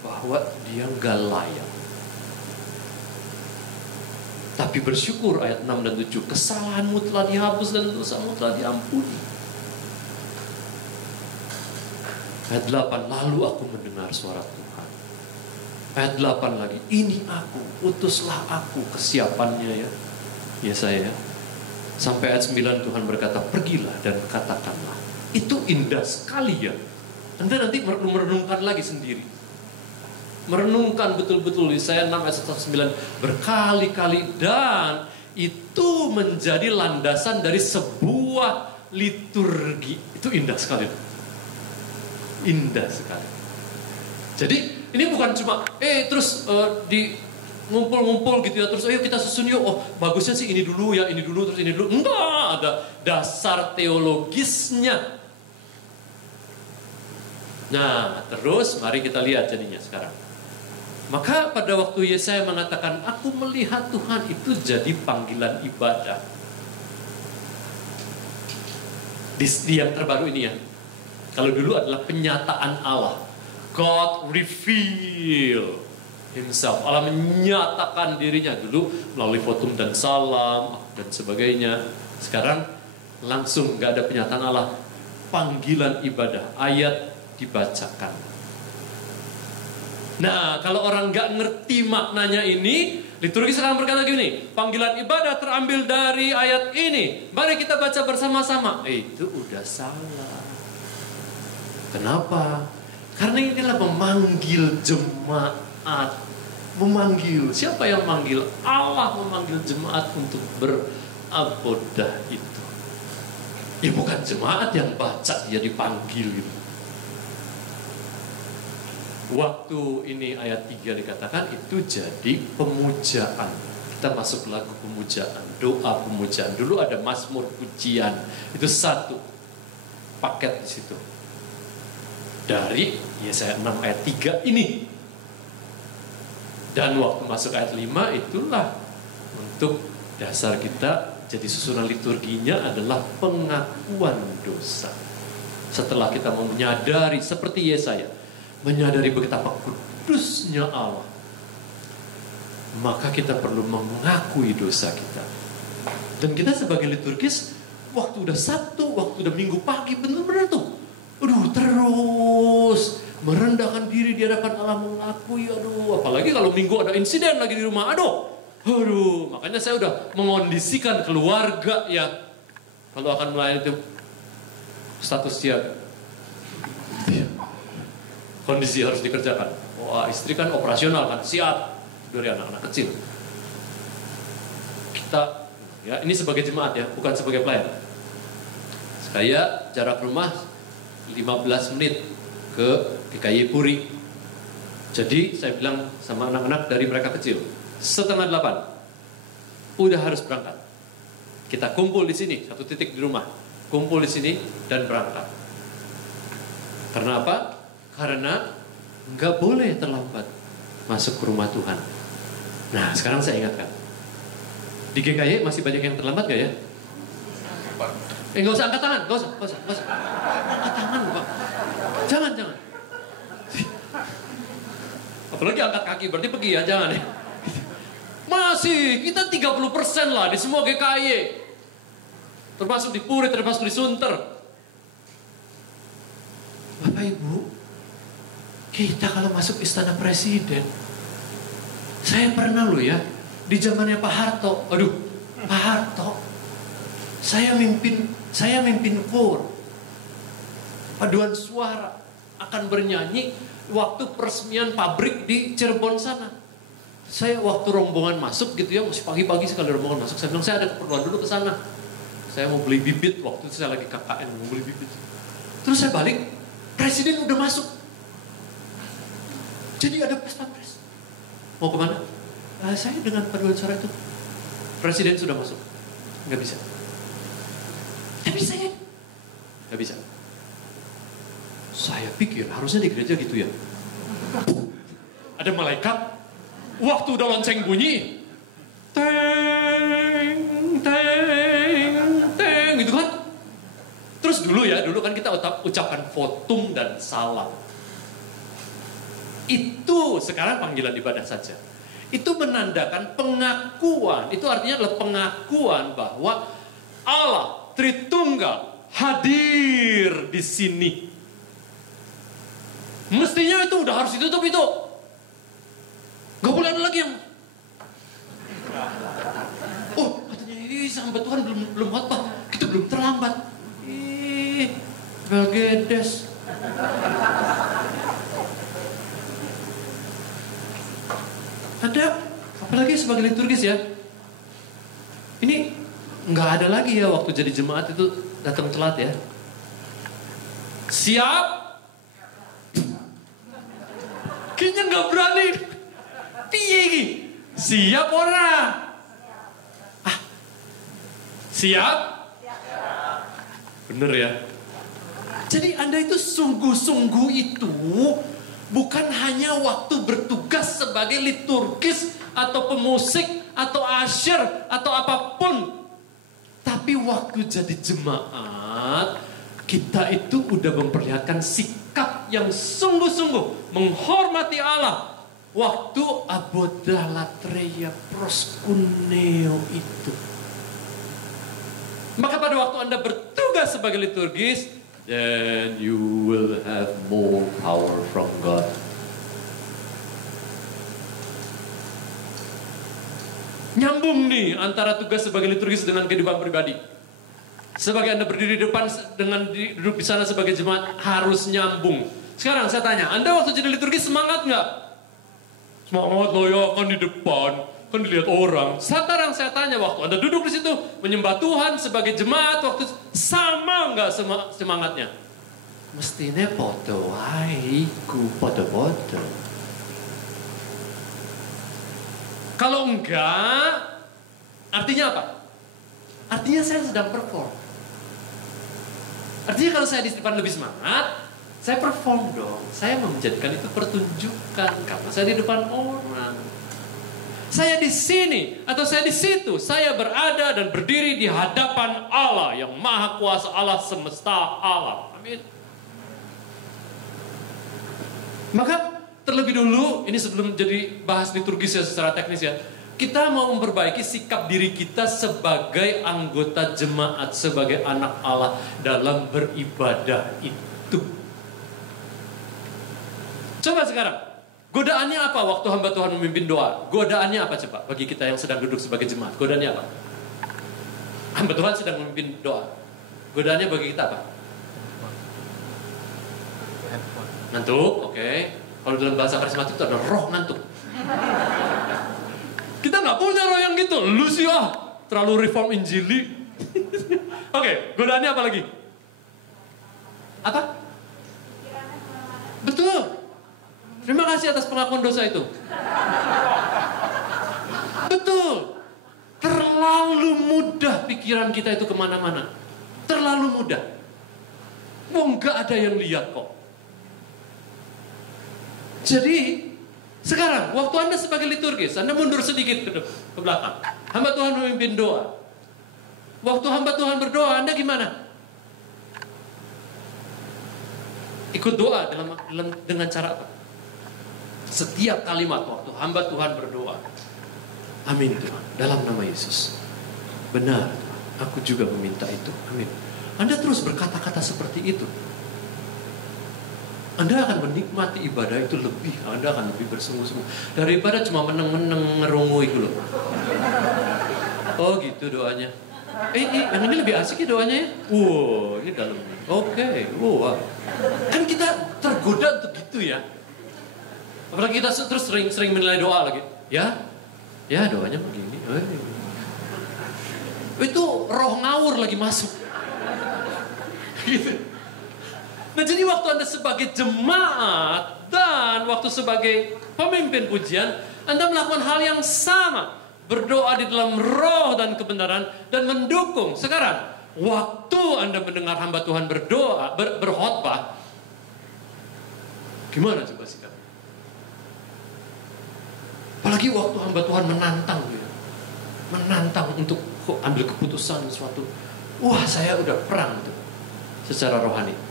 bahwa dia gak layak. Tapi bersyukur ayat 6 dan 7, kesalahanmu telah dihapus dan dosamu telah diampuni. Ayat 8, lalu aku mendengar suara Tuhan. Ayat 8 lagi, ini aku, utuslah aku, kesiapannya ya. Yesaya. Sampai ayat 9 Tuhan berkata, pergilah dan katakanlah. Itu indah sekali ya. Anda nanti merenungkan lagi sendiri. Merenungkan betul-betul Yesaya 6 ayat 1-9 berkali-kali, dan itu menjadi landasan dari sebuah liturgi. Itu indah sekali. Indah sekali. Jadi ini bukan cuma terus ngumpul-ngumpul gitu ya, terus ayo kita susun yuk, oh bagusnya sih ini dulu ya, ini dulu, terus ini dulu. Enggak, ada dasar teologisnya. Nah, terus mari kita lihat jadinya sekarang. Maka pada waktu Yesaya mengatakan, aku melihat Tuhan, itu jadi panggilan ibadah. Di yang terbaru ini ya. Kalau dulu adalah penyataan Allah. God reveal Himself. Allah menyatakan dirinya dulu melalui votum dan salam dan sebagainya. Sekarang langsung gak ada penyataan Allah. Panggilan ibadah, ayat dibacakan. Nah, kalau orang gak ngerti maknanya ini, liturgi sekarang berkata gini, panggilan ibadah terambil dari ayat ini, mari kita baca bersama-sama. Itu udah salah. Kenapa? Karena inilah memanggil jemaat. Memanggil, siapa yang manggil? Allah memanggil jemaat untuk berabodah itu. Ya bukan jemaat yang baca, dia dipanggil gitu. Waktu ini ayat 3 dikatakan itu jadi pemujaan. Kita masuk lagu pemujaan, doa pemujaan. Dulu ada mazmur pujian, itu satu paket di situ. Dari Yesaya 6 ayat 3 ini. Dan waktu masuk ayat 5 itulah untuk dasar kita, jadi susunan liturginya adalah pengakuan dosa. Setelah kita menyadari seperti Yesaya, menyadari betapa kudusnya Allah, maka kita perlu mengakui dosa kita. Dan kita sebagai liturgis, waktu udah Sabtu, waktu udah Minggu pagi, benar-benar tuh, terus merendahkan diri di hadapan Allah, mengakui, apalagi kalau Minggu ada insiden lagi di rumah, makanya saya udah mengondisikan keluarga ya, kalau akan melayani itu status siaga. Kondisi harus dikerjakan. Wah, istri kan operasional kan, siap dari anak-anak kecil. Kita, ya ini sebagai jemaat ya, bukan sebagai pelayan. Saya jarak rumah 15 menit ke GKY Puri. Jadi saya bilang sama anak-anak dari mereka kecil, 7:30 udah harus berangkat. Kita kumpul di sini, satu titik di rumah, kumpul di sini dan berangkat. Karena apa? Karena nggak boleh terlambat masuk ke rumah Tuhan. Nah, sekarang saya ingatkan, di GKY masih banyak yang terlambat gak ya? Nggak usah angkat tangan, nggak usah. Angkat tangan, Pak. Jangan. Apalagi angkat kaki, berarti pergi ya, jangan ya. Masih, kita 30% lah di semua GKY. Termasuk di Puri, termasuk di Sunter. Bapak Ibu, kita kalau masuk istana presiden, saya pernah loh ya, di zamannya Pak Harto, Pak Harto, saya mimpin kor, paduan suara, akan bernyanyi waktu peresmian pabrik di Cirebon sana. Saya waktu rombongan masuk gitu ya, masih pagi-pagi sekali rombongan masuk, saya bilang saya ada keperluan dulu ke sana. Saya mau beli bibit, waktu itu saya lagi KKN mau beli bibit. Terus saya balik, presiden udah masuk. Jadi ada pres. Mau kemana? Saya dengan paduan suara itu. Presiden sudah masuk. Nggak bisa. Tapi saya nggak bisa. Saya pikir harusnya di gereja gitu ya. Ada malaikat. Waktu udah lonceng bunyi. Teng. Gitu kan. Terus dulu kan kita ucapkan votum dan salam. Itu sekarang panggilan ibadah saja. Itu menandakan pengakuan. Itu artinya adalah pengakuan bahwa Allah Tritunggal hadir di sini. Mestinya itu udah harus ditutup itu. Gak boleh ada lagi yang katanya sampai Tuhan belum khotbah, kita belum terlambat. Belgedes. Ada, apalagi sebagai liturgis ya. Ini nggak ada lagi ya waktu jadi jemaat itu datang telat ya. Siap? Kayaknya nggak berani. Piye. Siap orang? Siap? Bener ya? Jadi Anda itu sungguh-sungguh itu bukan hanya waktu bertugas sebagai liturgis atau pemusik atau usher atau apapun. Tapi waktu jadi jemaat, kita itu udah memperlihatkan sikap yang sungguh-sungguh menghormati Allah. Waktu aboda latreia proskuneo itu. Maka pada waktu Anda bertugas sebagai liturgis, then you will have more power from God. Nyambung nih antara tugas sebagai liturgis dengan kehidupan pribadi. Sebagai Anda berdiri di depan dengan duduk di sana sebagai jemaat harus nyambung. Sekarang saya tanya, Anda waktu jadi liturgis semangat nggak? Semangat loh ya, kan di depan, kan dilihat orang. Sekarang saya tanya, waktu Anda duduk di situ menyembah Tuhan sebagai jemaat, waktu sama nggak semangatnya? Mestinya podo ku podo-podo. Kalau enggak, artinya apa? Artinya saya sedang perform. Artinya kalau saya di depan lebih semangat, saya perform dong. Saya menjadikan itu pertunjukan karena saya di depan orang. Saya di sini atau saya di situ, saya berada dan berdiri di hadapan Allah yang Maha Kuasa, Allah semesta Allah. Amin. Maka terlebih dulu, ini sebelum jadi bahas liturgis ya secara teknis ya, kita mau memperbaiki sikap diri kita sebagai anggota jemaat, sebagai anak Allah dalam beribadah itu. Coba sekarang, godaannya apa waktu hamba Tuhan memimpin doa? Godaannya apa coba bagi kita yang sedang duduk sebagai jemaat? Godaannya apa? Hamba Tuhan sedang memimpin doa. Godaannya bagi kita apa? Ngantuk, oke. Kalau dalam bahasa karismatik itu ada roh ngantuk. Kita nggak punya roh yang gitu. Lu sih terlalu reform injili. Oke, godaannya apa lagi? Apa? Betul. Terima kasih atas pengakuan dosa itu. Betul. Terlalu mudah pikiran kita itu kemana-mana. Terlalu mudah. Nggak ada yang lihat kok. Jadi, sekarang waktu Anda sebagai liturgis, Anda mundur sedikit ke belakang. Hamba Tuhan memimpin doa. Waktu hamba Tuhan berdoa, Anda gimana? Ikut doa dengan cara apa? Setiap kalimat waktu hamba Tuhan berdoa, amin Tuhan, dalam nama Yesus. Benar, aku juga meminta itu. Amin. Anda terus berkata-kata seperti itu. Anda akan menikmati ibadah itu lebih. Anda akan lebih bersungguh-sungguh daripada cuma meneng-meneng ngerungu itu loh. Oh gitu doanya. Yang ini lebih asik ya doanya ya. Wow, ini dalam. Oke, wow. Kan kita tergoda untuk gitu ya. Apalagi kita terus sering menilai doa lagi. Ya doanya begini. Itu roh ngawur lagi masuk. Gitu. Nah jadi waktu Anda sebagai jemaat dan waktu sebagai pemimpin pujian, Anda melakukan hal yang sama. Berdoa di dalam roh dan kebenaran dan mendukung. Sekarang, waktu Anda mendengar hamba Tuhan berdoa, berkhotbah, gimana coba sikap? Apalagi waktu hamba Tuhan menantang, menantang untuk ambil keputusan sesuatu. Wah, saya udah perang tuh secara rohani.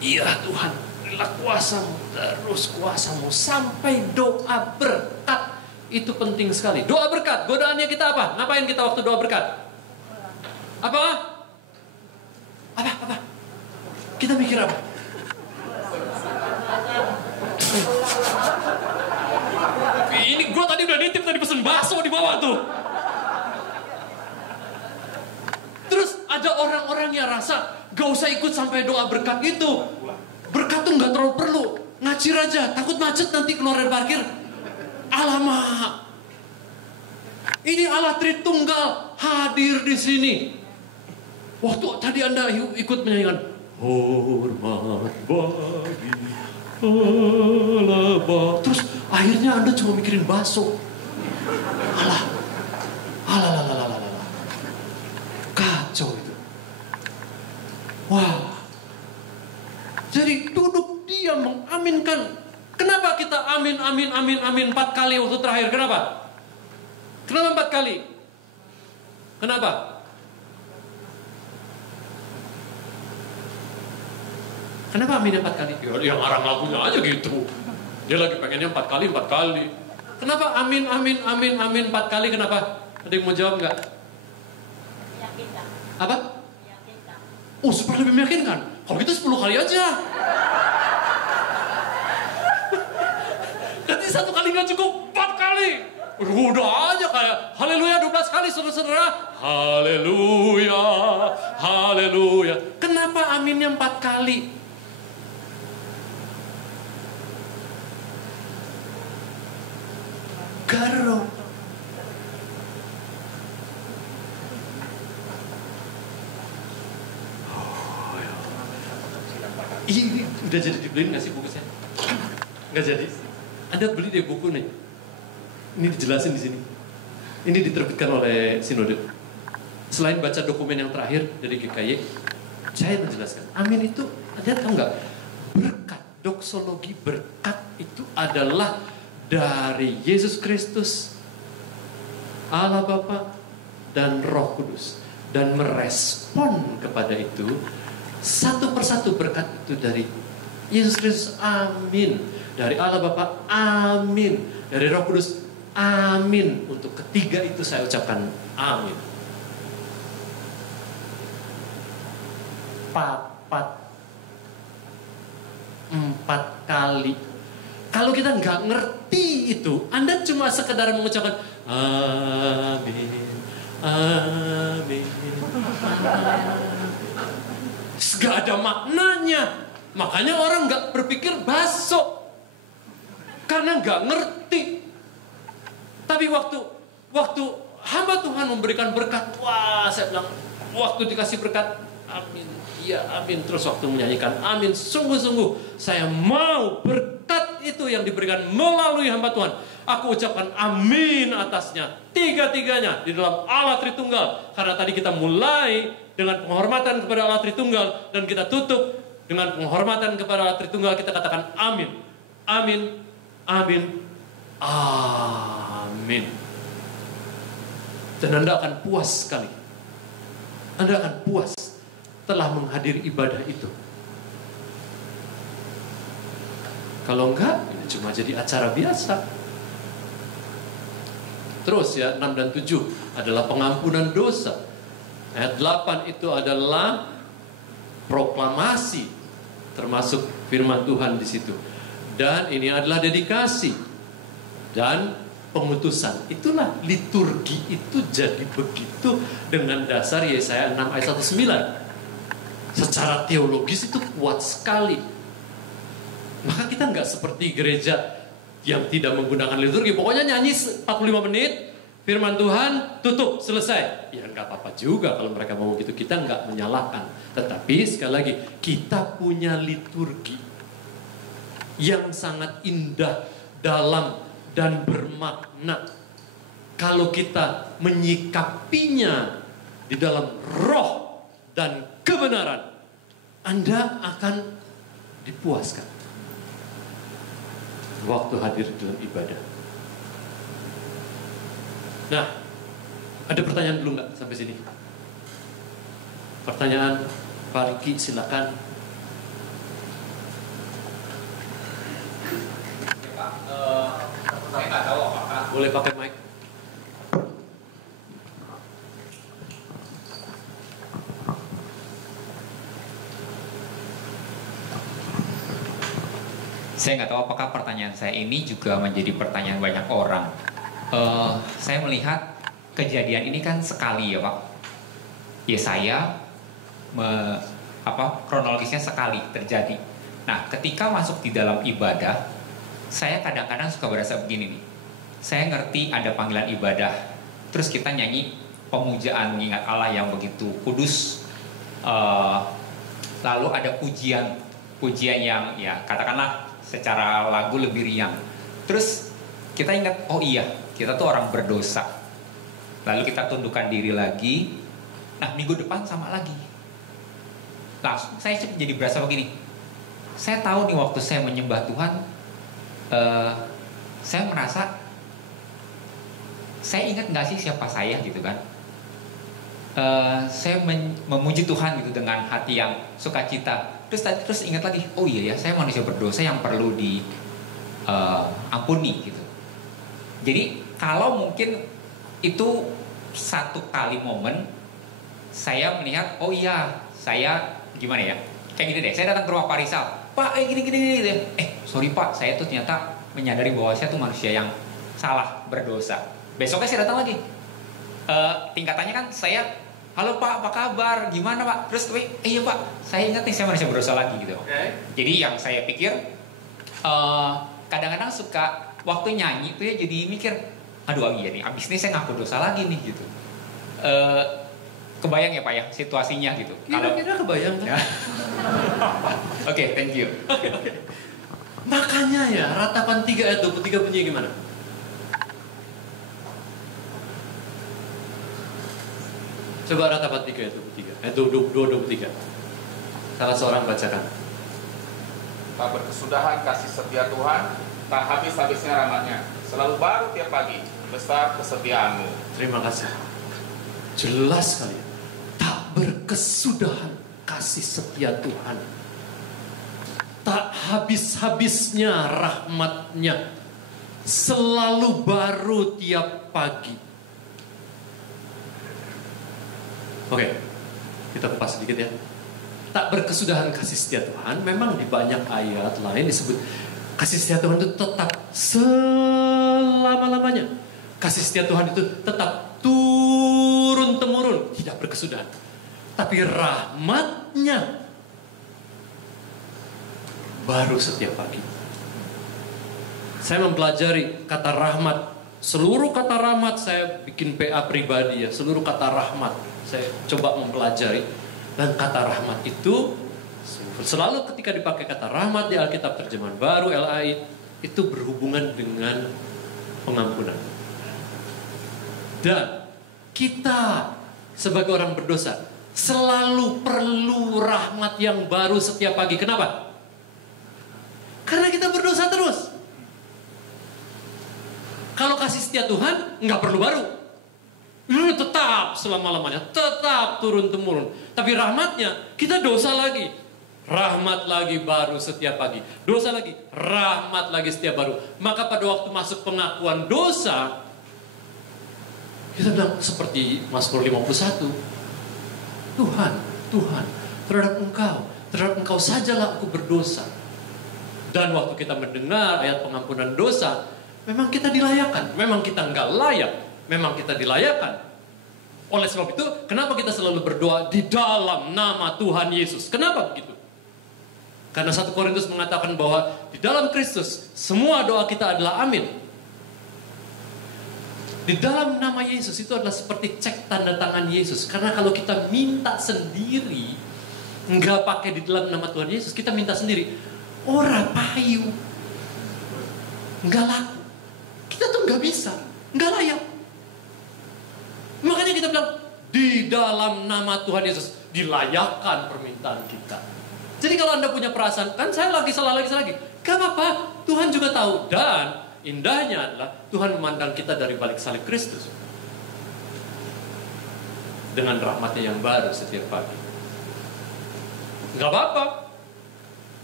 Iya Tuhan, berilah kuasamu, terus kuasamu sampai doa berkat. Itu penting sekali. Doa berkat, godaannya kita apa? Ngapain kita waktu doa berkat? Apa? Kita mikir apa? Ini gue tadi udah nitip, tadi pesen bakso di bawah tuh. Terus ada orang-orang yang rasa gak usah ikut sampai doa berkat itu. Berkat tuh gak terlalu perlu. Ngacir aja, takut macet nanti keluar dari parkir. Alamak. Ini Allah Tritunggal hadir di sini. Waktu tadi Anda ikut menyanyikan hormat bagi Allah. Terus akhirnya Anda cuma mikirin bakso. Alah. Kacau itu. Wah. Jadi duduk diam mengaminkan. Kenapa kita amin 4 kali waktu terakhir? Kenapa 4 kali? Kenapa? Kenapa amin 4 kali? Ya, yang arang lagunya aja gitu. Dia lagi pengennya 4 kali. Kenapa amin 4 kali? Kenapa? Ada yang mau jawab nggak? Meyakinkan. Apa? Meyakinkan. Oh, supaya lebih meyakinkan. Kalau gitu 10 kali aja. Nanti 1 kali nggak cukup, 4 kali. Udah aja kayak haleluya 12 kali, saudara-saudara. Haleluya. Kenapa aminnya 4 kali? Garo. Ini udah jadi dibeliin nggak sih bukunya? Nggak jadi. Anda beli deh buku nih. Ini dijelasin di sini. Ini diterbitkan oleh Sinode. Selain baca dokumen yang terakhir dari GKY, saya menjelaskan. Amin itu, Anda tahu nggak? Berkat, doksologi berkat itu adalah dari Yesus Kristus, Allah Bapa dan Roh Kudus, dan merespon kepada itu satu persatu. Berkat itu dari Yesus Kristus, amin. Dari Allah Bapa, amin. Dari Roh Kudus, amin. Untuk ketiga itu saya ucapkan amin. 4 kali. Kalau kita nggak ngerti itu, Anda cuma sekedar mengucapkan amin, amin, nggak ada maknanya. Makanya orang nggak berpikir basuh karena nggak ngerti. Tapi waktu hamba Tuhan memberikan berkat, wah, saya bilang waktu dikasih berkat, amin, ya amin. Terus waktu menyanyikan amin, sungguh-sungguh saya mau berkat itu yang diberikan melalui hamba Tuhan, aku ucapkan amin atasnya, tiga-tiganya di dalam Allah Tritunggal. Karena tadi kita mulai dengan penghormatan kepada Allah Tritunggal dan kita tutup dengan penghormatan kepada Allah Tritunggal. Kita katakan amin, amin, amin, amin. Dan Anda akan puas sekali. Anda akan puas telah menghadiri ibadah itu. Kalau enggak, ini cuma jadi acara biasa. Terus ya, 6 dan 7 adalah pengampunan dosa. Ayat 8 itu adalah proklamasi, termasuk firman Tuhan di situ. Dan ini adalah dedikasi dan pengutusan. Itulah liturgi itu jadi begitu dengan dasar Yesaya 6 ayat 1-9. Secara teologis itu kuat sekali. Maka kita nggak seperti gereja yang tidak menggunakan liturgi. Pokoknya nyanyi 45 menit, firman Tuhan, tutup, selesai. Ya nggak apa-apa juga kalau mereka mau gitu. Kita nggak menyalahkan. Tetapi sekali lagi, kita punya liturgi yang sangat indah, dalam, dan bermakna. Kalau kita menyikapinya di dalam roh dan kebenaran, Anda akan dipuaskan waktu hadir dalam ibadah. Nah, ada pertanyaan dulu nggak sampai sini? Pertanyaan, Pak Riki, silakan. Pak, saya nggak tahu apakah Boleh pakai mic. Saya nggak tahu apakah pertanyaan saya ini juga menjadi pertanyaan banyak orang. Saya melihat kejadian ini kan sekali ya Pak. Yesaya kronologisnya sekali terjadi. Nah, ketika masuk di dalam ibadah, saya kadang-kadang suka berasa begini nih. Saya ngerti ada panggilan ibadah, terus kita nyanyi pemujaan mengingat Allah yang begitu kudus. Lalu ada pujian yang ya katakanlah secara lagu lebih riang. Terus kita ingat, oh iya, kita tuh orang berdosa. Lalu kita tundukkan diri lagi. Nah, minggu depan sama lagi. Langsung saya jadi berasa begini. Saya tahu nih waktu saya menyembah Tuhan, saya merasa, saya ingat nggak sih siapa saya gitu kan? Saya memuji Tuhan gitu dengan hati yang sukacita. Terus ingat lagi, oh iya ya, saya manusia berdosa yang perlu diampuni gitu. Jadi kalau mungkin itu satu kali momen saya melihat, oh iya, saya gimana ya? Kayak gini deh, saya datang ke rumah Pak Rizal, Pak, gini gitu. Sorry Pak, saya tuh ternyata menyadari bahwa saya tuh manusia yang salah, berdosa. Besoknya saya datang lagi. Tingkatannya kan saya, halo Pak, apa kabar? Gimana Pak? Terus, iya Pak, saya ingat nih saya manusia berdosa lagi gitu. Okay. Jadi yang saya pikir, kadang-kadang suka waktu nyanyi tuh ya jadi mikir, aduh iya nih, abis ini saya ngaku dosa lagi nih gitu. Kebayang ya Pak ya situasinya gitu. Kira-kira kebayang kan? Oke, thank you. Makanya ya, Ratapan 3 ayat 23 bunyinya gimana? Coba Ratapan 3 ayat 23. Ayat 23. Salah seorang bacakan. Tak berkesudahan kasih setia Tuhan, tak habis-habisnya rahmat-Nya. Selalu baru tiap pagi, besar kesetiaanmu. Terima kasih. Jelas sekali. Tak berkesudahan kasih setia Tuhan. Tak habis-habisnya rahmat-Nya. Selalu baru tiap pagi. Oke, kita kupas sedikit ya. Tak berkesudahan kasih setia Tuhan. Memang di banyak ayat lain disebut kasih setia Tuhan itu tetap selama-lamanya. Kasih setia Tuhan itu tetap turun-temurun, tidak berkesudahan. Tapi rahmat-Nya baru setiap pagi. Saya mempelajari kata rahmat. Seluruh kata rahmat saya bikin PA pribadi ya. Seluruh kata rahmat saya coba mempelajari. Dan kata rahmat itu selalu ketika dipakai kata rahmat di Alkitab terjemahan baru LAI itu berhubungan dengan pengampunan. Dan kita sebagai orang berdosa selalu perlu rahmat yang baru setiap pagi. Kenapa? Karena kita berdosa terus. Kalau kasih setia Tuhan nggak perlu baru. Tetap selama-lamanya, tetap turun-temurun. Tapi rahmatnya, kita dosa lagi. Rahmat lagi baru setiap pagi. Dosa lagi, rahmat lagi setiap baru. Maka pada waktu masuk pengakuan dosa, kita bilang seperti Mazmur 51. Tuhan, terhadap Engkau sajalah aku berdosa. Dan waktu kita mendengar ayat pengampunan dosa, memang kita dilayakan. Memang kita enggak layak. Memang kita dilayakan. Oleh sebab itu, kenapa kita selalu berdoa di dalam nama Tuhan Yesus? Kenapa begitu? Karena 1 Korintus mengatakan bahwa di dalam Kristus, semua doa kita adalah amin. Di dalam nama Yesus itu adalah seperti cek tanda tangan Yesus. Karena kalau kita minta sendiri, enggak pakai di dalam nama Tuhan Yesus, kita minta sendiri. Ora payu. Enggak laku. Kita tuh enggak bisa. Enggak layak. Makanya kita bilang, di dalam nama Tuhan Yesus, dilayakkan permintaan kita. Jadi kalau Anda punya perasaan, kan saya lagi salah lagi. Gak apa-apa, Tuhan juga tahu. Dan indahnya adalah Tuhan memandang kita dari balik salib Kristus. Dengan rahmatnya yang baru setiap pagi. Gak apa-apa.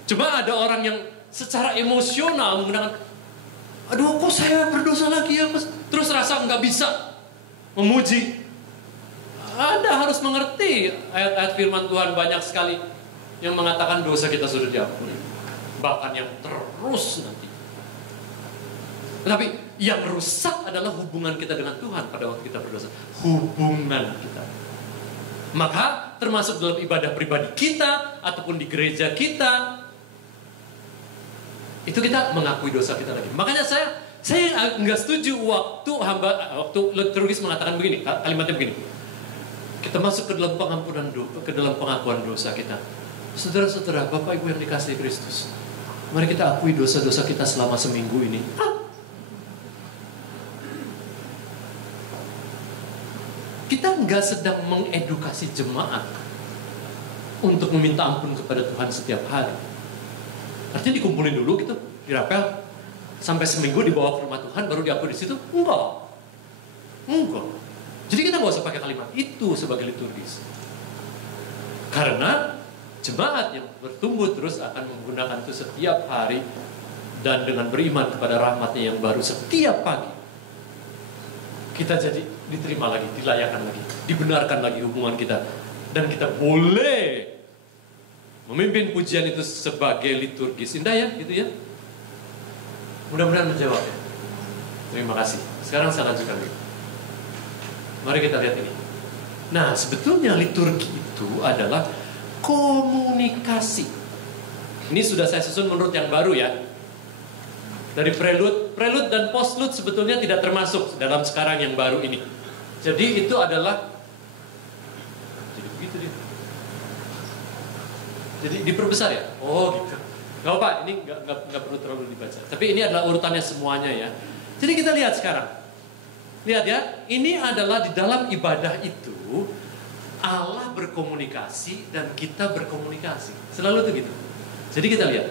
Cuma ada orang yang secara emosional menggunakan, aduh kok saya berdosa lagi ya, terus rasa nggak bisa memuji. Anda harus mengerti ayat-ayat firman Tuhan banyak sekali yang mengatakan dosa kita sudah diampuni, bahkan yang terus nanti. Tetapi yang rusak adalah hubungan kita dengan Tuhan pada waktu kita berdosa. Hubungan kita. Maka termasuk dalam ibadah pribadi kita ataupun di gereja kita, itu kita mengakui dosa kita lagi. Makanya saya nggak setuju waktu liturgis mengatakan begini, kalimatnya begini. Kita masuk ke dalam pengampunan dosa, ke dalam pengakuan dosa kita. Saudara-saudara, Bapak Ibu yang dikasihi Kristus, mari kita akui dosa-dosa kita selama seminggu ini. kita nggak sedang mengedukasi jemaat untuk meminta ampun kepada Tuhan setiap hari. Artinya dikumpulin dulu gitu, dirapel, sampai seminggu dibawa ke rumah Tuhan, baru diampuni di situ? Enggak. Jadi kita nggak usah pakai kalimat itu sebagai liturgis. Karena jemaat yang bertumbuh terus akan menggunakan itu setiap hari, dan dengan beriman kepada rahmat-Nya yang baru setiap pagi, kita jadi diterima lagi, dilayakan lagi, dibenarkan lagi hubungan kita, dan kita boleh memimpin pujian itu sebagai liturgis. Indah ya, gitu ya. Mudah-mudahan menjawab ya. Terima kasih. Sekarang saya lanjutkan dulu. Mari kita lihat ini. Nah, sebetulnya liturgi itu adalah komunikasi. Ini sudah saya susun menurut yang baru ya. Dari prelude dan postlude sebetulnya tidak termasuk dalam sekarang yang baru ini. Jadi itu adalah, jadi begitu dia. Jadi diperbesar ya. Oh gitu. Gak apa, ini gak perlu terlalu dibaca. Tapi ini adalah urutannya semuanya ya. Jadi kita lihat sekarang. Lihat ya, ini adalah di dalam ibadah itu Allah berkomunikasi dan kita berkomunikasi. Selalu tuh gitu. Jadi kita lihat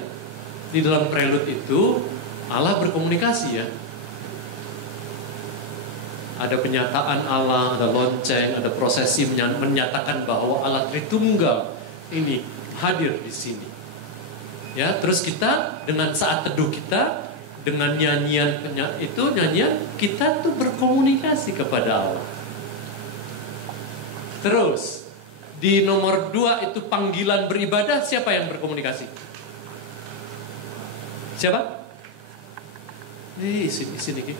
di dalam prelude itu Allah berkomunikasi ya. Ada penyataan Allah, ada lonceng, ada prosesi menyatakan bahwa Allah Tritunggal ini hadir di sini. Ya, terus kita dengan saat teduh kita, dengan nyanyian kita tuh berkomunikasi kepada Allah. Terus di nomor 2 itu panggilan beribadah, siapa yang berkomunikasi? Siapa? Sini.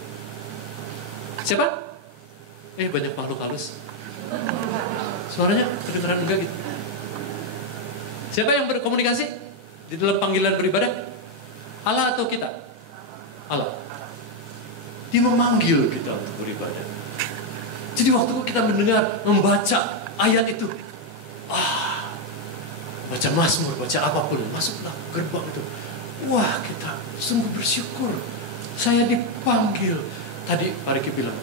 Siapa? Banyak makhluk halus. Suaranya kedengeran enggak gitu. Siapa yang berkomunikasi di dalam panggilan beribadah? Allah atau kita? Allah. Dia memanggil kita untuk beribadah. Jadi waktu kita mendengar, membaca ayat itu, baca Mazmur, baca apapun, masuklah gerbang itu. Wah, kita sungguh bersyukur. Saya dipanggil. Tadi Pak Riki bilang,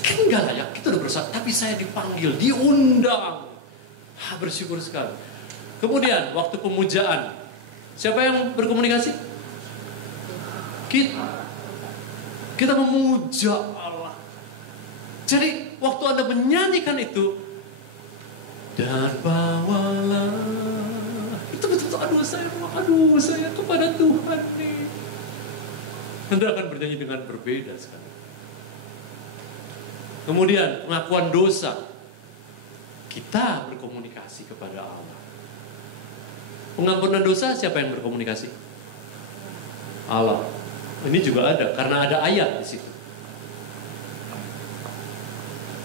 kan gak layak, kita udah berusaha, tapi saya dipanggil, diundang. Bersyukur sekali. Kemudian waktu pemujaan, siapa yang berkomunikasi? Kita memuja Allah. Jadi waktu Anda menyanyikan itu, dan bawalah, itu betul-betul aduh saya kepada Tuhan nih. Anda akan bernyanyi dengan berbeda sekali. Kemudian pengakuan dosa, kita berkomunikasi kepada Allah. Pengampunan dosa, siapa yang berkomunikasi? Allah. Ini juga ada, karena ada ayat di situ.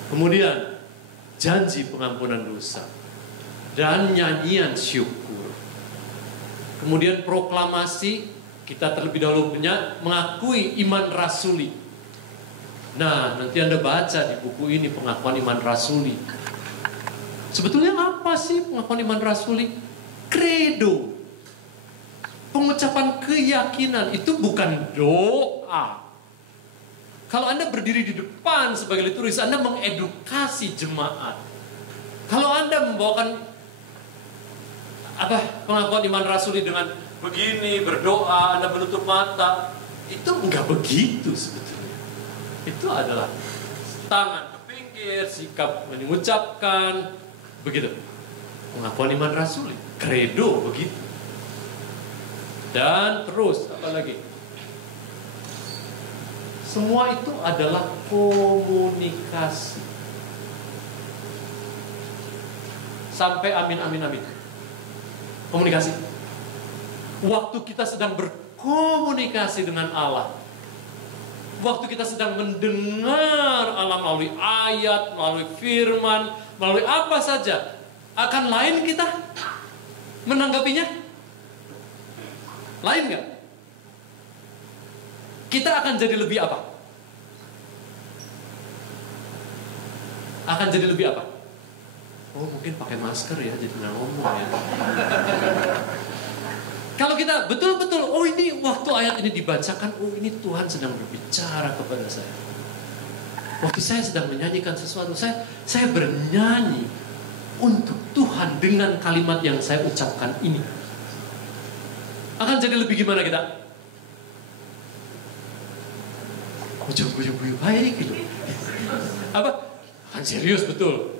Kemudian janji pengampunan dosa dan nyanyian syukur. Kemudian proklamasi, kita terlebih dahulu mengakui iman rasuli. Nah, nanti Anda baca di buku ini pengakuan iman rasuli. Sebetulnya apa sih pengakuan iman rasuli? Credo. Pengucapan keyakinan itu bukan doa. Kalau Anda berdiri di depan sebagai liturgis, Anda mengedukasi jemaat. Kalau Anda membawakan pengakuan iman rasuli dengan begini, berdoa, Anda menutup mata, itu enggak begitu sebetulnya. Itu adalah tangan ke pinggir, sikap mengucapkan, begitu. Pengakuan iman rasuli, credo begitu. Dan terus, apa lagi? Semua itu adalah komunikasi. Sampai amin. Komunikasi. Waktu kita sedang berkomunikasi dengan Allah, waktu kita sedang mendengar Allah melalui ayat, melalui firman, melalui apa saja, akan lain kita menanggapinya? Lain gak? Kita akan jadi lebih apa? Akan jadi lebih apa? Oh, mungkin pakai masker ya, jadi nggak ngomong ya. Kalau kita betul-betul, oh ini waktu ayat ini dibacakan, oh ini Tuhan sedang berbicara kepada saya. Waktu saya sedang menyanyikan sesuatu, saya bernyanyi untuk Tuhan dengan kalimat yang saya ucapkan ini. Akan jadi lebih gimana kita? Guyu-guyu baik gitu. Apa? Akan serius betul.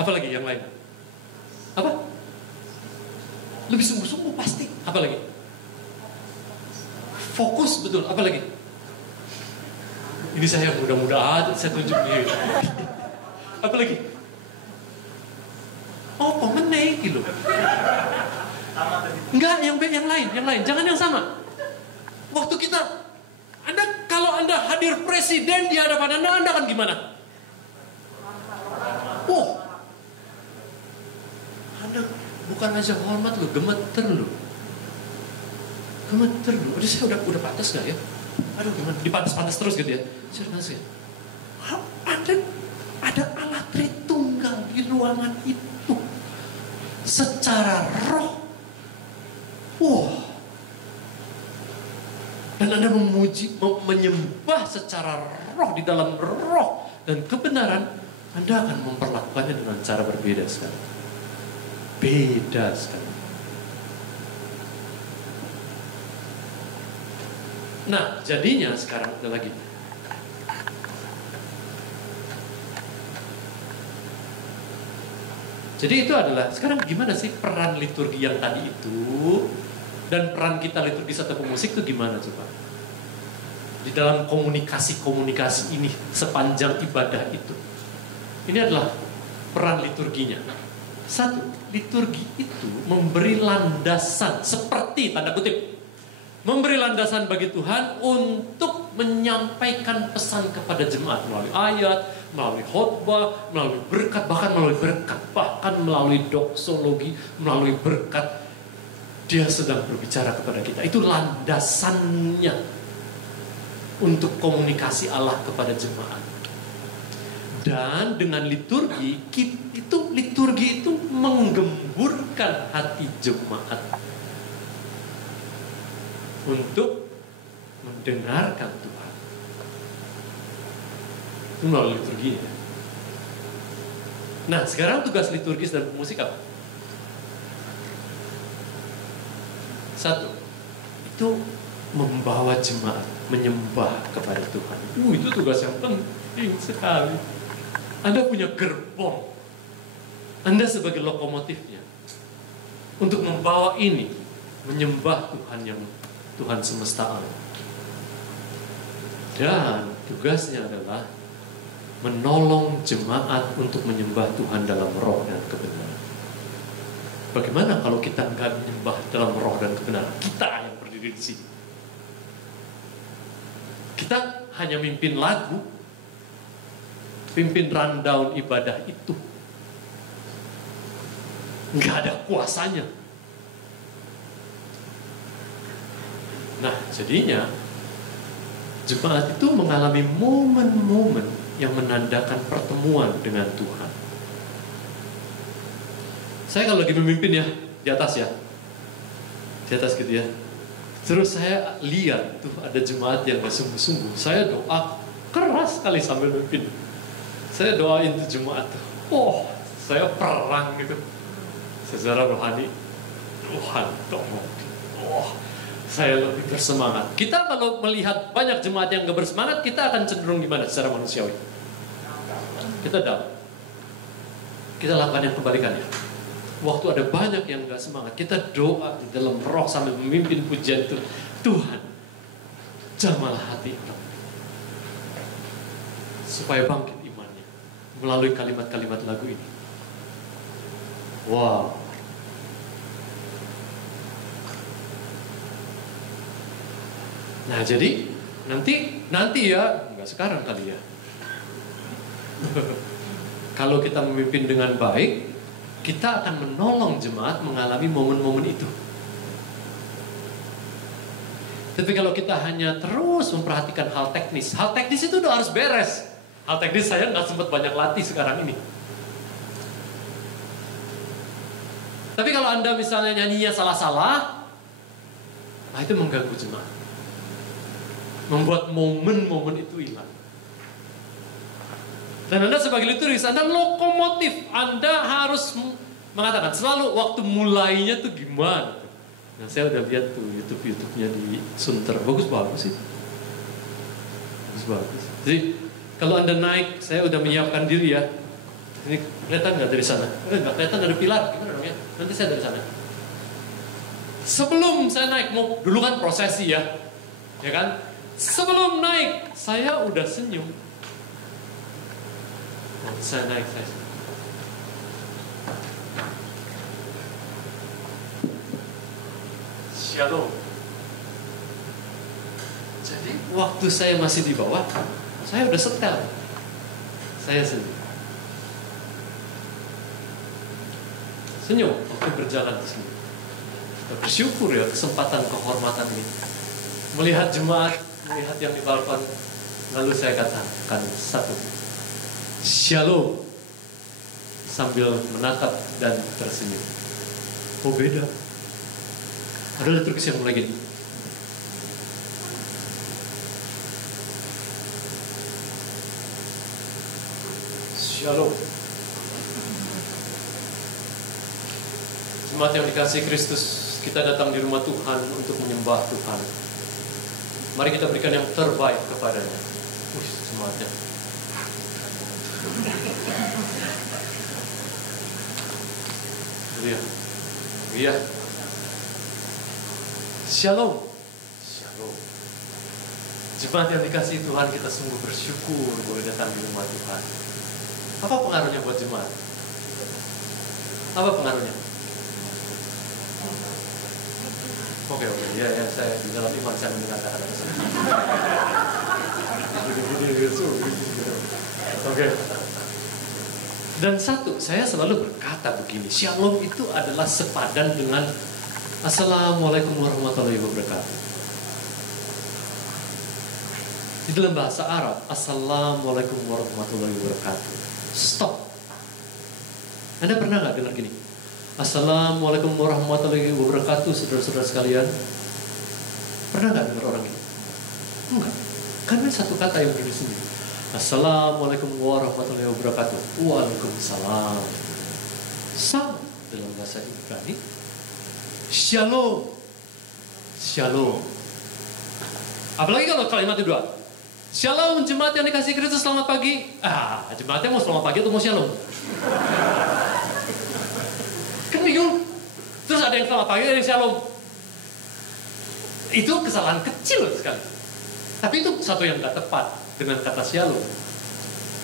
Apa lagi yang lain? Apa? Lebih sungguh-sungguh pasti. Apa lagi? Fokus betul. Apa lagi? Ini saya mudah-mudahan saya tunjuk nih. Apa lagi? Oh, pemenang gitu. Enggak, yang lain. Jangan yang sama. Waktu kita, kalau Anda hadir presiden di hadapan Anda akan gimana? Oh, Anda bukan aja hormat loh, gemeter loh. Aduh, saya udah pantas gak ya? Aduh, gimana? Dipantas-pantas terus gitu ya? Saya udah pantas ya? Ada Allah Tritunggal di ruangan itu. Secara roh. Wah. Dan Anda menyembah secara roh, di dalam roh dan kebenaran, Anda akan memperlakukannya dengan cara berbeda sekali. Beda sekali. Nah, jadinya sekarang ada lagi. Jadi itu adalah, sekarang gimana sih peran liturgi yang tadi itu dan peran kita liturgi serta pemusik itu gimana coba? Di dalam komunikasi ini sepanjang ibadah itu. Ini adalah peran liturginya. Satu, liturgi itu memberi landasan, seperti tanda kutip, memberi landasan bagi Tuhan untuk menyampaikan pesan kepada jemaat melalui ayat, melalui khotbah, melalui berkat, bahkan melalui doksologi, melalui berkat. Dia sedang berbicara kepada kita. Itu landasannya untuk komunikasi Allah kepada jemaat. Dan dengan liturgi itu menggemburkan hati jemaat untuk mendengarkan Tuhan. Itu melalui liturginya. Nah, sekarang tugas liturgis dan pemusik apa? Satu, itu membawa jemaat menyembah kepada Tuhan. Itu tugas yang penting sekali. Anda punya gerbong, Anda sebagai lokomotifnya untuk membawa ini menyembah Tuhan yang Tuhan semesta alam. Dan tugasnya adalah menolong jemaat untuk menyembah Tuhan dalam roh dan kebenaran. Bagaimana kalau kita nggak menyembah dalam roh dan kebenaran? Kita yang berdiri di sini. Kita hanya mimpin lagu, pimpin rundown ibadah itu. Nggak ada kuasanya. Nah, jadinya jemaat itu mengalami momen-momen yang menandakan pertemuan dengan Tuhan. Saya kalau lagi memimpin ya, di atas ya. Di atas gitu ya. Terus saya lihat tuh ada jemaat yang gak sungguh-sungguh. Saya doa keras sekali sambil memimpin. Saya doain tuh jemaat tuh. Oh, saya perang gitu. Secara rohani, Tuhan tolong. Oh, saya lebih bersemangat. Kita kalau melihat banyak jemaat yang gak bersemangat, kita akan cenderung gimana secara manusiawi? Kita down. Kita lakukan yang kebalikannya. Waktu ada banyak yang gak semangat, kita doa di dalam roh sambil memimpin pujian itu. Tuhan, jamahlah hati orang supaya bangkit imannya melalui kalimat-kalimat lagu ini. Wow. Nah, jadi nanti ya, nggak sekarang kali ya. Kalau kita memimpin dengan baik, kita akan menolong jemaat mengalami momen-momen itu. Tapi kalau kita hanya terus memperhatikan hal teknis itu udah harus beres. Hal teknis saya nggak sempat banyak latih sekarang ini. Tapi kalau Anda misalnya nyanyinya salah-salah, nah itu mengganggu jemaat. Membuat momen-momen itu hilang. Dan Anda sebagai liturgis, Anda lokomotif. Anda harus mengatakan selalu waktu mulainya tuh gimana. Nah, saya udah lihat tuh YouTube-nya di Sunter. Bagus-bagus itu. Bagus-bagus. Jadi kalau Anda naik, saya udah menyiapkan diri ya. Ini kelihatan nggak dari sana? Nggak kelihatan, nggak ada pilar. Gimana dong ya? Nanti saya dari sana. Sebelum saya naik, mau dulu kan prosesi ya kan? Sebelum naik, saya udah senyum. Saya naik, saya senyum. Shalom. Jadi waktu saya masih di bawah, saya udah setel. Saya senyum. Senyum waktu berjalan di sini. Bersyukur ya kesempatan kehormatan ini. Melihat jemaat, melihat yang di balkon. Lalu saya katakan satu, Shalom, sambil menatap dan tersenyum. Oh beda. Ada liturgis yang mulai gini. Shalom. Jemaat yang dikasihi Kristus, kita datang di rumah Tuhan untuk menyembah Tuhan. Mari kita berikan yang terbaik kepadanya. Jemaatnya. Iya. Shalom. Shalom. Jemaat yang dikasihi Tuhan, kita sungguh bersyukur boleh datang di rumah Tuhan. Apa pengaruhnya buat jemaat? Apa pengaruhnya? Oke, ya, saya di dalam iman saya mendengarkan hal itu. Oke. Dan satu, saya selalu berkata begini, Shalom itu adalah sepadan dengan Assalamualaikum warahmatullahi wabarakatuh. Di dalam bahasa Arab, Assalamualaikum warahmatullahi wabarakatuh. Stop. Anda pernah nggak dengar gini? Assalamualaikum warahmatullahi wabarakatuh, saudara-saudara sekalian. Pernah nggak dengar orang ini? Enggak. Karena satu kata yang begini sendiri. Assalamualaikum warahmatullahi wabarakatuh. Waalaikumsalam. Sama dalam bahasa Ibrani. Shalom. Shalom. Apalagi kalau kalimat kedua. Shalom jemaat yang dikasihi Kristus, selamat pagi. Jemaatnya mau selamat pagi atau mau shalom? Kan bingung. Terus ada yang selamat pagi, ada yang shalom. Itu kesalahan kecil sekali. Tapi itu satu yang gak tepat dengan kata shalom.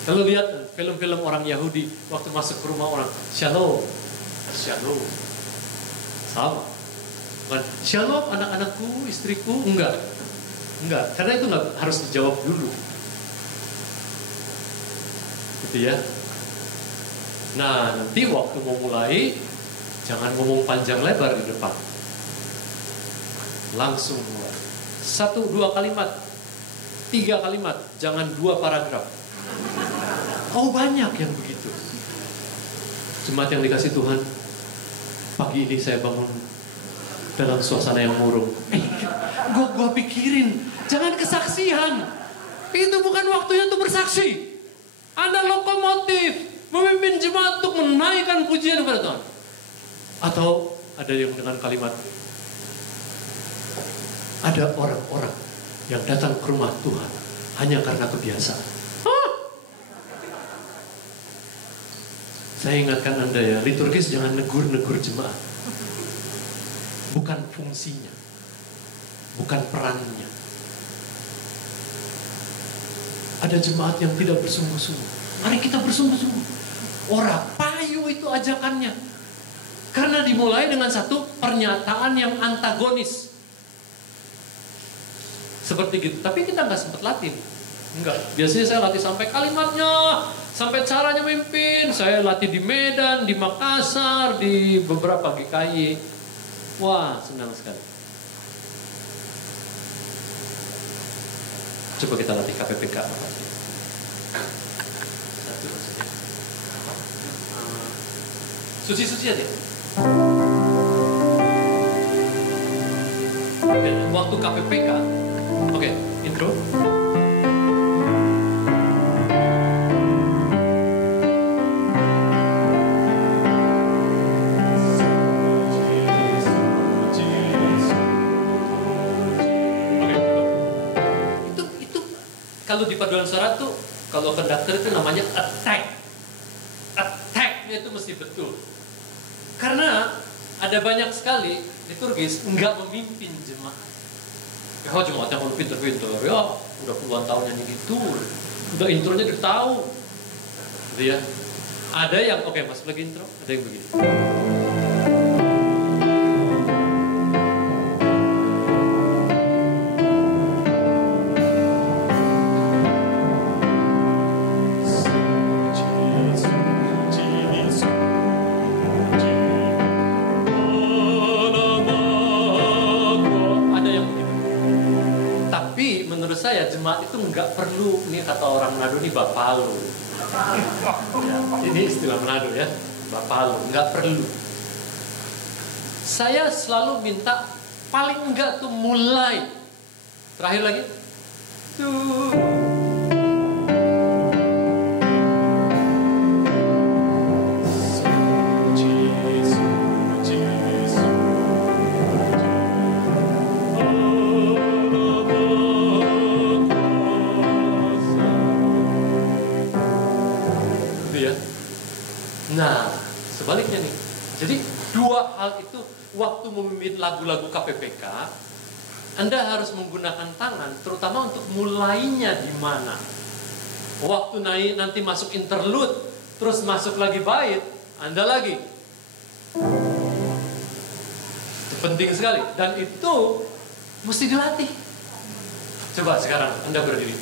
Kalau lihat film-film orang Yahudi, waktu masuk ke rumah orang, shalom. Shalom. Sama. Bukan, shalom anak-anakku, istriku. Enggak. Karena itu nggak harus dijawab dulu. Gitu ya. Nah, nanti waktu mau mulai, jangan ngomong panjang lebar di depan. Langsung mulai. 1, 2 kalimat, 3 kalimat, jangan 2 paragraf. Oh, banyak yang begitu. Jemaat yang dikasihi Tuhan, pagi ini saya bangun dalam suasana yang murung. Gua pikirin, jangan kesaksian. Itu bukan waktunya untuk bersaksi. Anda lokomotif, memimpin jemaat untuk menaikkan pujian kepada Tuhan. Atau ada yang dengan kalimat, ada orang-orang yang datang ke rumah Tuhan hanya karena kebiasaan. Saya ingatkan Anda ya, liturgis jangan negur-negur jemaat. Bukan fungsinya, bukan perannya. Ada jemaat yang tidak bersungguh-sungguh. Mari kita bersungguh-sungguh. Ora payu itu ajakannya. Karena dimulai dengan satu pernyataan yang antagonis. Seperti gitu. Tapi kita nggak sempat latih. Enggak. Biasanya saya latih sampai kalimatnya, sampai caranya memimpin. Saya latih di Medan, di Makassar, di beberapa GKI. Wah, senang sekali. Coba kita latih KPPK. Suci-suci aja. Dan waktu KPPK, oke, intro. kalau di paduan suara tuh, kalau konduktor itu namanya attack. Attack-nya itu mesti betul. Karena ada banyak sekali liturgis nggak memimpin jemaat. Ya jemaat yang pinter-pinter, ya udah puluhan tahun nyanyi gitu, udah intronya udah tahu. Gitu ya. Ada yang, oke, masuk lagi intro, ada yang begini. Saya jemaat itu nggak perlu, ini kata orang Manado nih bapalo. Ya, ini istilah Manado ya, bapalo, nggak perlu. Saya selalu minta paling enggak tuh mulai. Terakhir lagi. Tuh. Nah, sebaliknya nih. Jadi dua hal itu waktu memimpin lagu-lagu KPPK, Anda harus menggunakan tangan, terutama untuk mulainya di mana. Waktu nanti masuk interlude, terus masuk lagi bait, Anda lagi. Itu penting sekali. Dan itu mesti dilatih. Coba sekarang Anda berdiri.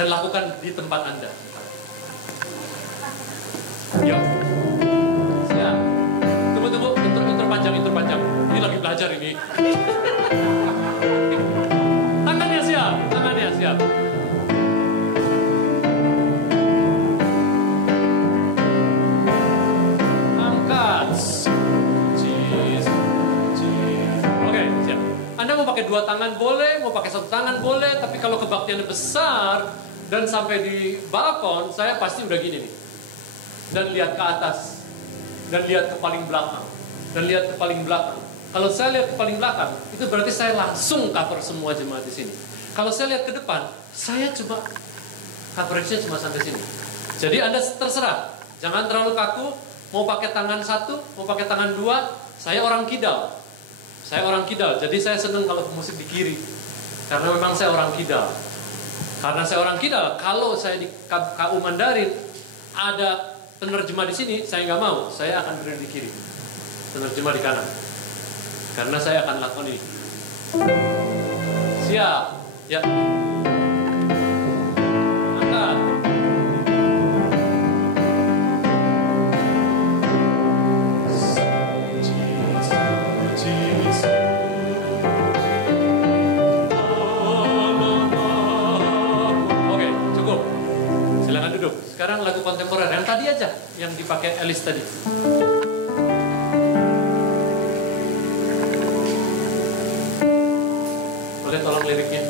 Dan lakukan di tempat Anda. Yuk. Siap. Tunggu, inter panjang. Ini lagi belajar ini. Tangannya siap. Angkat. Oke, siap. Anda mau pakai dua tangan boleh, mau pakai satu tangan boleh, tapi kalau kebaktiannya besar dan sampai di balkon, saya pasti udah gini nih. Dan lihat ke atas, dan lihat ke paling belakang, dan lihat ke paling belakang. Kalau saya lihat ke paling belakang, itu berarti saya langsung cover semua jemaat di sini. Kalau saya lihat ke depan, saya cuma coveragenya cuma sampai sini. Jadi Anda terserah, jangan terlalu kaku. Mau pakai tangan satu, mau pakai tangan dua. Saya orang kidal, jadi saya seneng kalau musik di kiri, karena memang saya orang kidal. Karena saya orang kidal, kalau saya di KU Mandarin ada penerjemah di sini, saya nggak mau. Saya akan berdiri di kiri, penerjemah di kanan. Karena saya akan lakukan ini. Siap, ya. Angkat. Oke, cukup. Silakan duduk. Sekarang lagu kontemporer yang tadi aja, yang dipakai Elis tadi. Boleh tolong liriknya?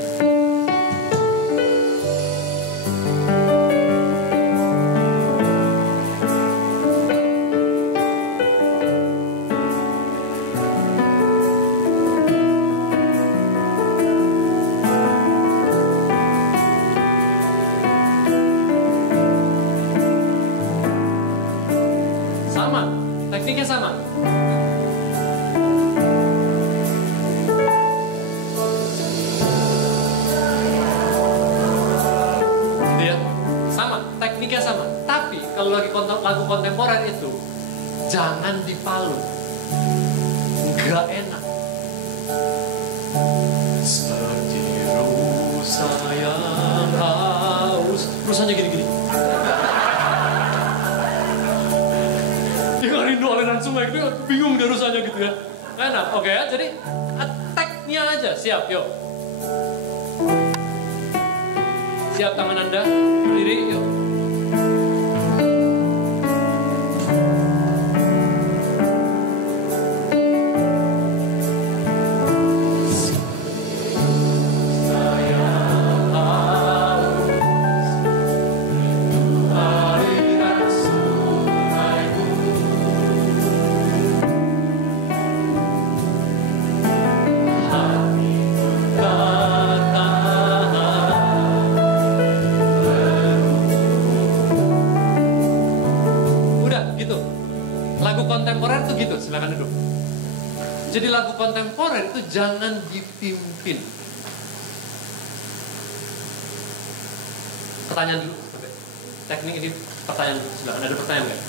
Sama, tekniknya sama. Tekniknya sama, tapi kalau lagi lagu kontemporer itu jangan dipalu, nggak enak. Seperti rusa yang haus, rusanya gini-gini. Dia rindu aliran sungai, gitu, bingung dia rusanya gitu ya. Enak, oke ya. Jadi attack-nya aja, siap, yuk. Siap tangan Anda, berdiri, yuk. Jadi lagu kontemporer itu jangan dipimpin. Pertanyaan dulu. Teknik ini pertanyaan dulu. Silakan, ada pertanyaan nggak?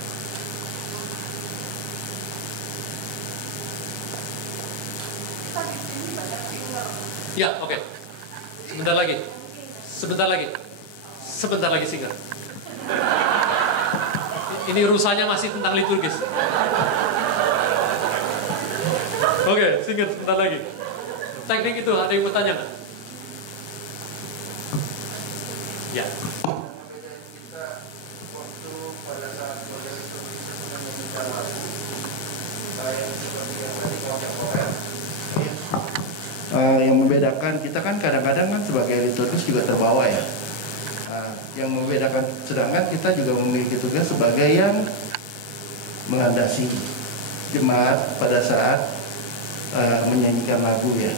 Ya, oke. Sebentar lagi. Sebentar lagi singer. Ini urusannya masih tentang liturgis. Oke, singer sebentar lagi. Teknik itu ada yang bertanya nggak? Ya. Yang membedakan kita kan kadang-kadang kan sebagai liturgis juga terbawa ya. Yang membedakan, sedangkan kita juga memiliki tugas sebagai yang mengandasi jemaat pada saat menyanyikan lagu ya.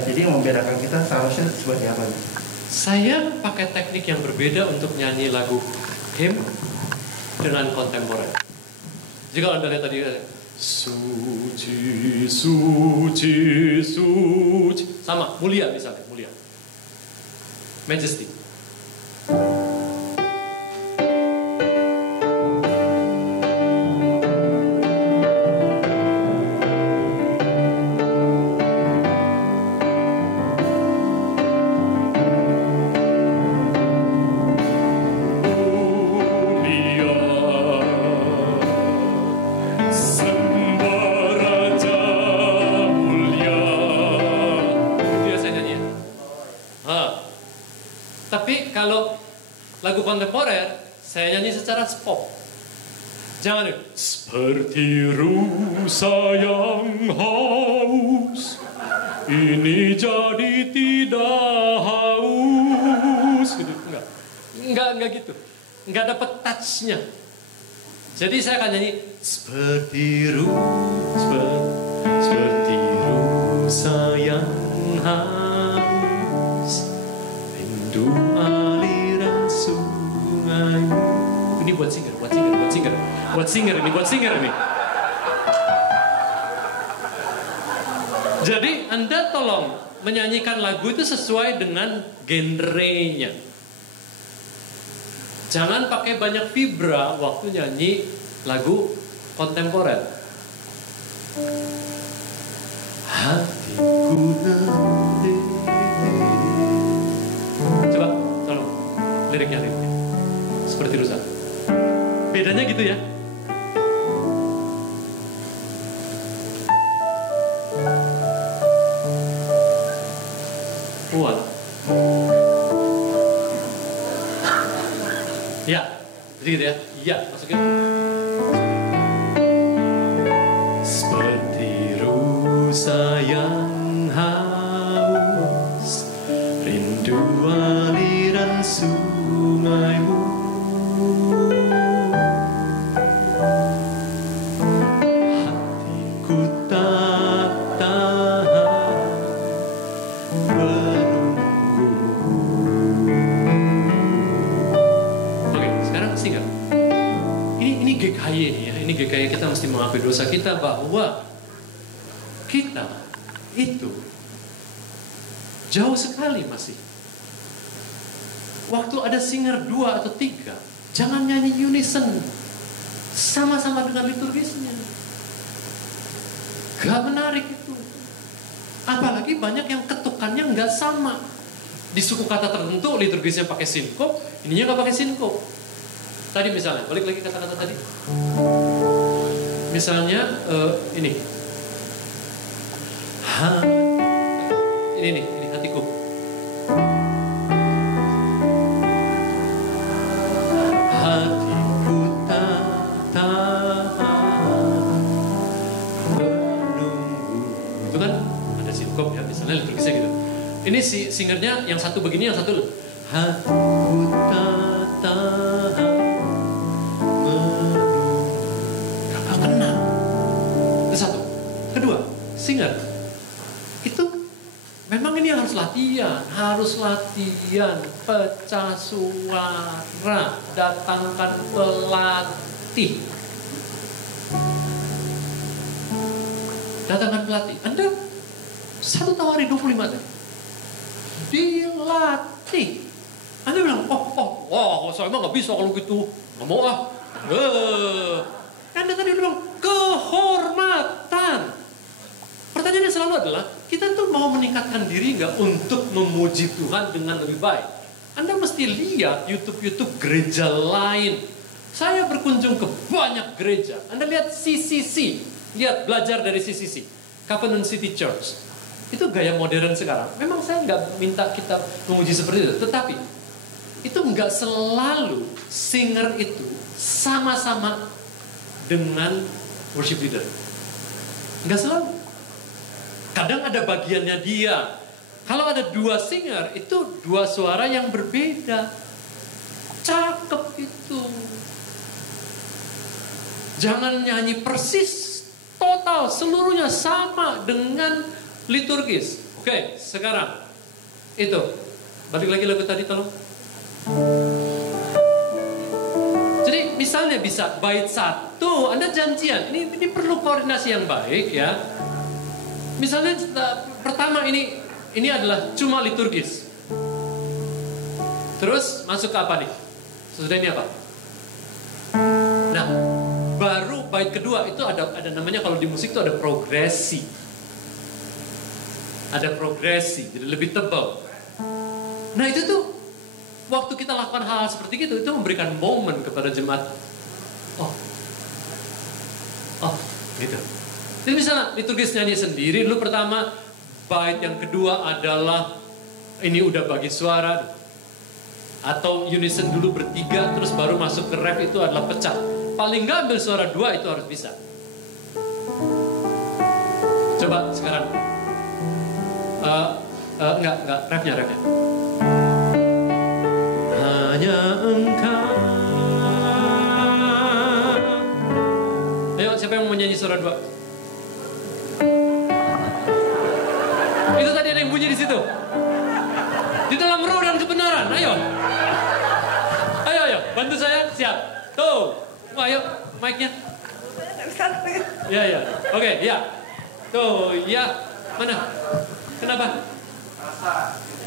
Jadi yang membedakan kita seharusnya seperti apa? Saya pakai teknik yang berbeda untuk nyanyi lagu hymn dengan kontemporer. Jika Anda lihat tadi, suci, suci, suci, sama, mulia misalnya, mulia, majesty. Tapi kalau lagu kontemporer, saya nyanyi secara pop. Jangan seperti rusa yang haus, ini jadi tidak haus. Gitu. Enggak gitu. Enggak dapat touch-nya. Jadi saya akan nyanyi seperti rusa yang haus, rindu aliran sungai. Ini buat singer ini. Jadi Anda tolong menyanyikan lagu itu sesuai dengan genrenya. Jangan pakai banyak vibra waktu nyanyi lagu kontemporer. Hatiku nanti. Coba, tolong liriknya. Seperti rusa. Bedanya gitu ya. Kuat. Ya, jadi gitu ya. Ya, masukin. Seperti rusa yang haus, rindu aliran sungaimu. Hatiku tak tahan menunggu. Oke, sekarang singer. Ini GKY nih ya. Ini GKY, kita mesti mengakui dosa kita bahwa kita itu jauh sekali masih. Waktu ada singer 2 atau 3, jangan nyanyi unison sama-sama dengan liturgisnya. Gak menarik itu. Apalagi banyak yang ketukannya nggak sama. Di suku kata tertentu liturgisnya pakai sinkop, ininya nggak pakai sinkop. Tadi misalnya, balik lagi kata-kata tadi. Misalnya ini. Ini hatiku. Hatiku tak tahan menunggu. Itu kan ada sinkop ya, misalnya liturgisnya gitu. Ini si singernya yang satu begini, yang satu hatiku tak tahan menunggu. Gak kena. Itu satu. Kedua, singer itu memang ini harus latihan, pecah suara, datangkan pelatih. datangkan pelatih. Anda 1 hari 25 tadi. Dilatih. Anda bilang, wah, saya emang nggak bisa kalau gitu. Nggak mau ah. Anda tadi bilang, kehormatan. Pertanyaannya selalu adalah, kita tuh mau meningkatkan diri nggak untuk memuji Tuhan dengan lebih baik? Anda mesti lihat YouTube gereja lain. Saya berkunjung ke banyak gereja. Anda lihat CCC. Lihat, belajar dari CCC. Covenant City Church. Itu gaya modern sekarang. Memang saya nggak minta kita memuji seperti itu. Tetapi, itu nggak selalu singer itu sama-sama dengan worship leader. Nggak selalu. Kadang ada bagiannya dia. Kalau ada 2 singer, itu 2 suara yang berbeda. Cakep itu. Jangan nyanyi persis, total, seluruhnya sama dengan liturgis. Oke, sekarang itu. Balik lagi lagu tadi tolong. Jadi misalnya bisa bait 1, Anda janjian. Ini perlu koordinasi yang baik ya. Misalnya pertama ini adalah cuma liturgis. Terus masuk ke apa nih? Sesudah ini apa? Nah, baru bait kedua itu ada namanya, kalau di musik itu ada progresi. Ada progresi, jadi lebih tebal. Nah itu tuh waktu kita lakukan hal seperti itu memberikan momen kepada jemaat. Oh, gitu. Jadi misalnya liturgis nyanyi sendiri dulu pertama, bait yang kedua adalah ini udah bagi suara, atau unison dulu bertiga, terus baru masuk ke ref itu adalah pecah. Paling nggak ambil suara 2 itu harus bisa. Coba sekarang, enggak, refnya. Hanya Engkau. Ayo, siapa yang mau nyanyi suara 2? Itu tadi ada yang bunyi di situ. Di dalam roh dan kebenaran. Ayo, bantu saya. Siap. Tuh. Wah, ayo, mic-nya. Ya. Oke, ya. Tuh, ya. Mana? Kenapa?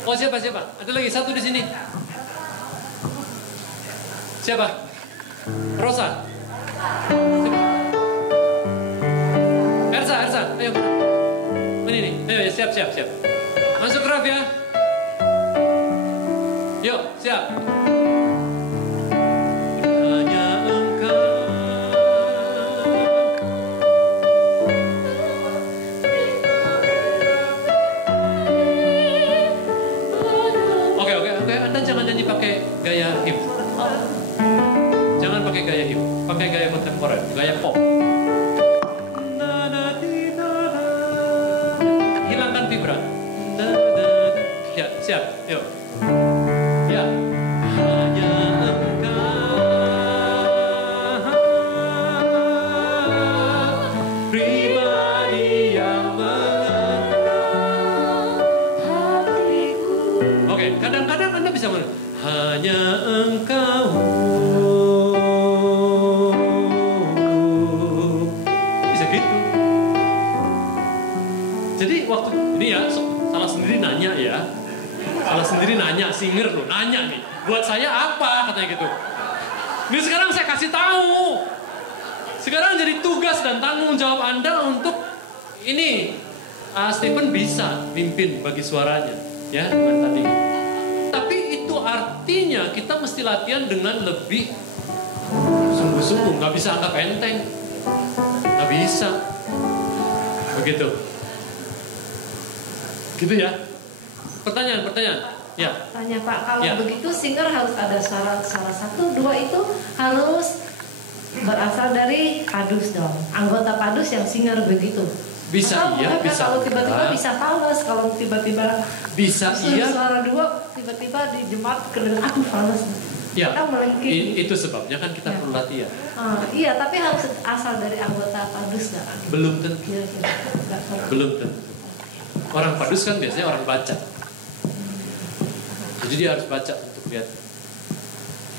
Oh, siapa? Ada lagi satu di sini. Siapa? Rosa. Ersa. Ayo. Ini nih. Ayo, siap. Masuk raf ya. Yuk, siap. Gaya hip. Jangan pakai gaya hip, pakai gaya kontemporer, gaya pop. Hilangkan vibra. Ya, siap. Yuk. Ya. Hanya Engkau pribadi yang mengenal hatiku. Oke, kadang-kadang Anda bisa hanya Engkau. Bisa gitu. Jadi waktu ini ya, salah sendiri nanya singer loh, nanya nih, buat saya apa katanya gitu. Ini sekarang saya kasih tahu. Sekarang jadi tugas dan tanggung jawab Anda untuk ini. Stephen bisa pimpin bagi suaranya, ya dengan tadi. Artinya kita mesti latihan dengan lebih sungguh-sungguh, nggak bisa anggap enteng, nggak bisa, begitu, gitu ya. Pertanyaan, ya. Tanya Pak, kalau ya. Begitu singer harus ada salah 1, 2 itu harus berasal dari padus dong, anggota padus yang singer begitu. Bisa. Kalau tiba-tiba bisa fals, kalau tiba-tiba bisa suara 2 tiba-tiba di jemaat kedengaran aku fals. Ya, kita melengking. Itu sebabnya kan kita perlu latihan. Iya, tapi harus asal dari anggota padus nggak? Belum tentu. Belum tentu. Orang padus kan biasanya orang baca. Jadi dia harus baca untuk lihat.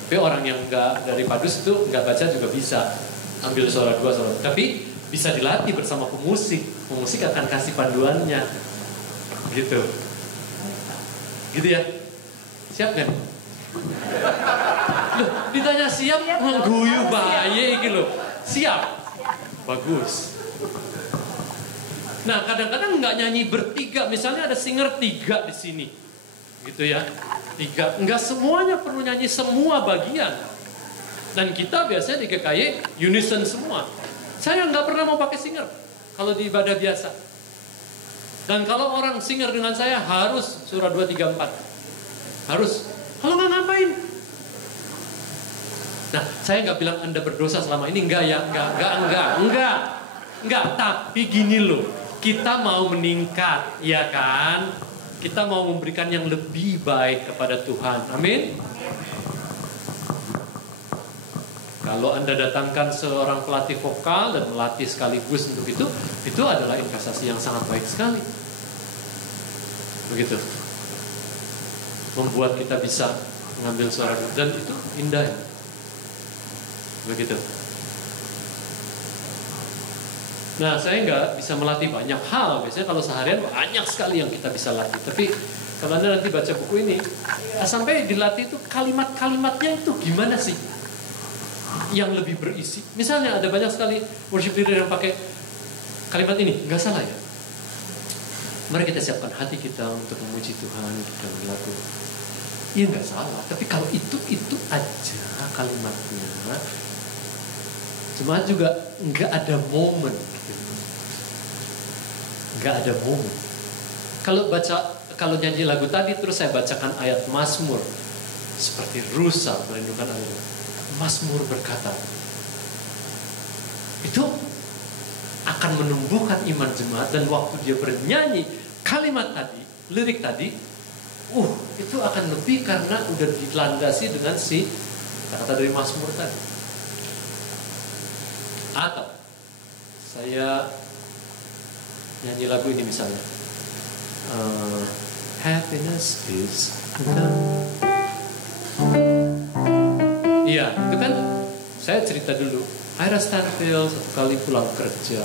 Tapi orang yang nggak dari padus itu nggak baca juga bisa ambil suara 2 suara. Tapi bisa dilatih bersama pemusik. Pemusik akan kasih panduannya. Gitu. Gitu ya. Siap kan? Loh, ditanya siap, mengguyu bayi gitu loh. Siap. Bagus. Nah, kadang-kadang nggak nyanyi bertiga. Misalnya ada singer 3 di sini. Gitu ya. 3. Nggak semuanya perlu nyanyi semua bagian. Dan kita biasanya di GKY unison semua. Saya nggak pernah mau pakai singer kalau di ibadah biasa. Dan kalau orang singer dengan saya harus surah 2, 3, 4. Harus. Kalau nggak ngapain? Nah, saya nggak bilang Anda berdosa selama ini. Enggak ya, enggak. Tapi gini loh, kita mau meningkat, ya kan? Kita mau memberikan yang lebih baik kepada Tuhan. Amin. Kalau Anda datangkan seorang pelatih vokal dan melatih sekaligus untuk itu adalah investasi yang sangat baik sekali. Begitu. Membuat kita bisa mengambil suara dan itu indah ya. Begitu. Nah, saya nggak bisa melatih banyak hal. Biasanya kalau seharian banyak sekali yang kita bisa latih. Tapi kalau Anda nanti baca buku ini, sampai dilatih itu kalimat-kalimatnya itu gimana sih? Yang lebih berisi. Misalnya ada banyak sekali worship leader yang pakai kalimat ini, nggak salah ya. Mari kita siapkan hati kita untuk memuji Tuhan dalam lagu. Iya nggak salah. Tapi kalau itu aja kalimatnya, cuma juga nggak ada momen. Nggak ada momen. Kalau nyanyi lagu tadi terus saya bacakan ayat Mazmur seperti rusa merindukan Allah. Mazmur berkata, itu akan menumbuhkan iman jemaat dan waktu dia bernyanyi kalimat tadi, lirik tadi, itu akan lebih karena udah dilandasi dengan si kata dari Mazmur tadi. Atau saya nyanyi lagu ini misalnya, happiness is done. Iya, itu kan saya cerita dulu. Ira Stanfield satu kali pulang kerja,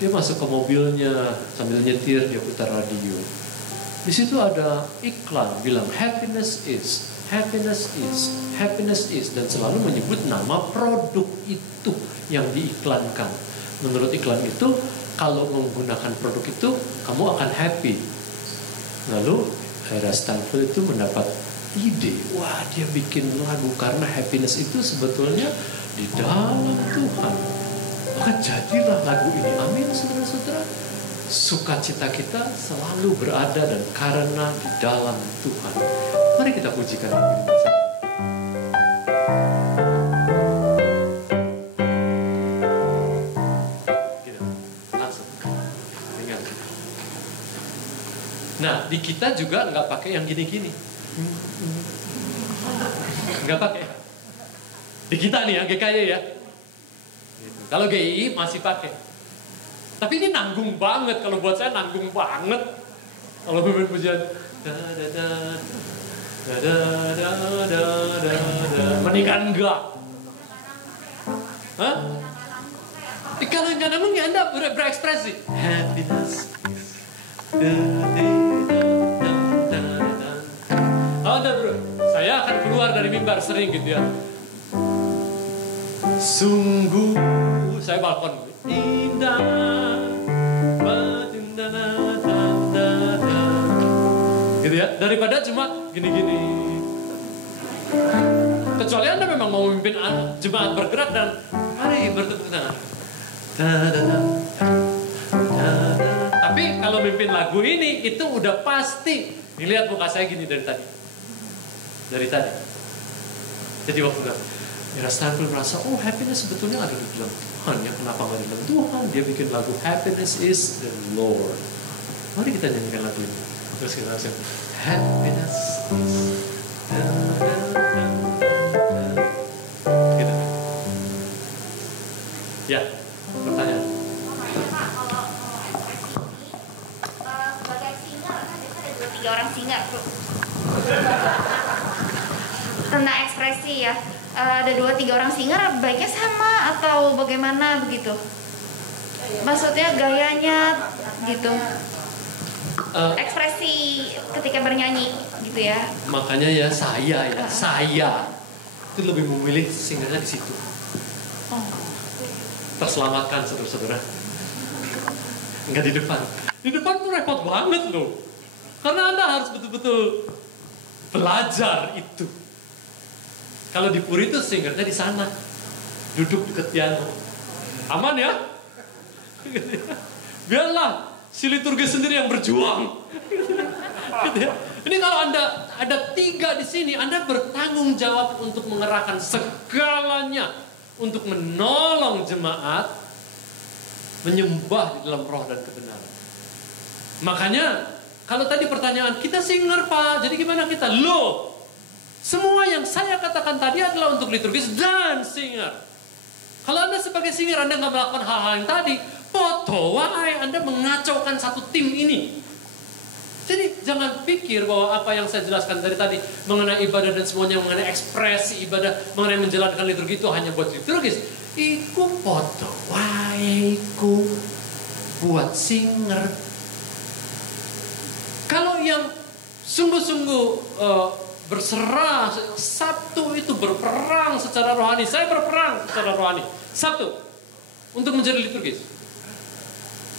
dia masuk ke mobilnya sambil nyetir, dia putar radio. Di situ ada iklan bilang happiness is, dan selalu menyebut nama produk itu yang diiklankan. Menurut iklan itu, kalau menggunakan produk itu kamu akan happy. Lalu Ira Stanfield itu mendapat ide, wah dia bikin lagu karena happiness itu sebetulnya di dalam Tuhan. Maka jadilah lagu ini. Amin, saudara-saudara. Sukacita kita selalu berada dan karena di dalam Tuhan. Mari kita pujikan lagu ini bersama. Gitu. Langsung. Ringan. Nah, di kita juga nggak pakai yang gini-gini. Nggak pakai. Di kita nih ya, GKY ya. Kalau GI masih pakai. Tapi ini nanggung banget. Kalau buat saya nanggung banget. Kalau pimpin pujian, menikah enggak? Hah? Kadang-kadang Anda berekspresi. Happiness. Ada bro, saya akan keluar dari mimbar sering gitu ya. Sungguh, saya balkon indah, gitu ya. Daripada cuma gini-gini. Kecuali Anda memang mau memimpin jemaat bergerak dan mari bertepuk tangan. Tapi kalau memimpin lagu ini itu udah pasti. Dilihat muka saya gini dari tadi. Jadi waktu Ira Stanfield merasa, happiness sebetulnya ada di dalam Tuhan. Ya kenapa nggak di dalam Tuhan? Dia bikin lagu Happiness is the Lord. Mari kita nyanyikan lagu ini. Terus kita langsung happiness is gitu. Ya, pertanyaan. Sebagai singer kan biasanya ada 2-3 orang singer tuh. Tentang ekspresi ya, ada 2-3 orang singer baiknya sama atau bagaimana begitu? Maksudnya gayanya gitu. Ekspresi ketika bernyanyi gitu ya. Makanya ya saya itu lebih memilih singernya di situ. Terselamatkan saudara-saudara. Enggak di depan. Di depan tuh repot banget loh. Karena Anda harus betul-betul belajar itu. Kalau di Puri itu singernya di sana. Duduk dekat piano. Aman ya? Biarlah si liturgis sendiri yang berjuang. Ini kalau Anda ada 3 di sini, Anda bertanggung jawab untuk mengerahkan segalanya untuk menolong jemaat menyembah di dalam roh dan kebenaran. Makanya kalau tadi pertanyaan, kita singer Pak, jadi gimana kita? Loh, semua yang saya katakan tadi adalah untuk liturgis dan singer. Kalau Anda sebagai singer, Anda nggak melakukan hal-hal yang tadi, foto wae, Anda mengacaukan satu tim ini. Jadi jangan pikir bahwa apa yang saya jelaskan dari tadi mengenai ibadah dan semuanya, mengenai ekspresi ibadah, mengenai menjalankan liturgi itu hanya buat liturgis. Iku foto wae, iku buat singer. Kalau yang sungguh-sungguh berserah, Sabtu itu berperang secara rohani. Saya berperang secara rohani Sabtu untuk menjadi liturgis.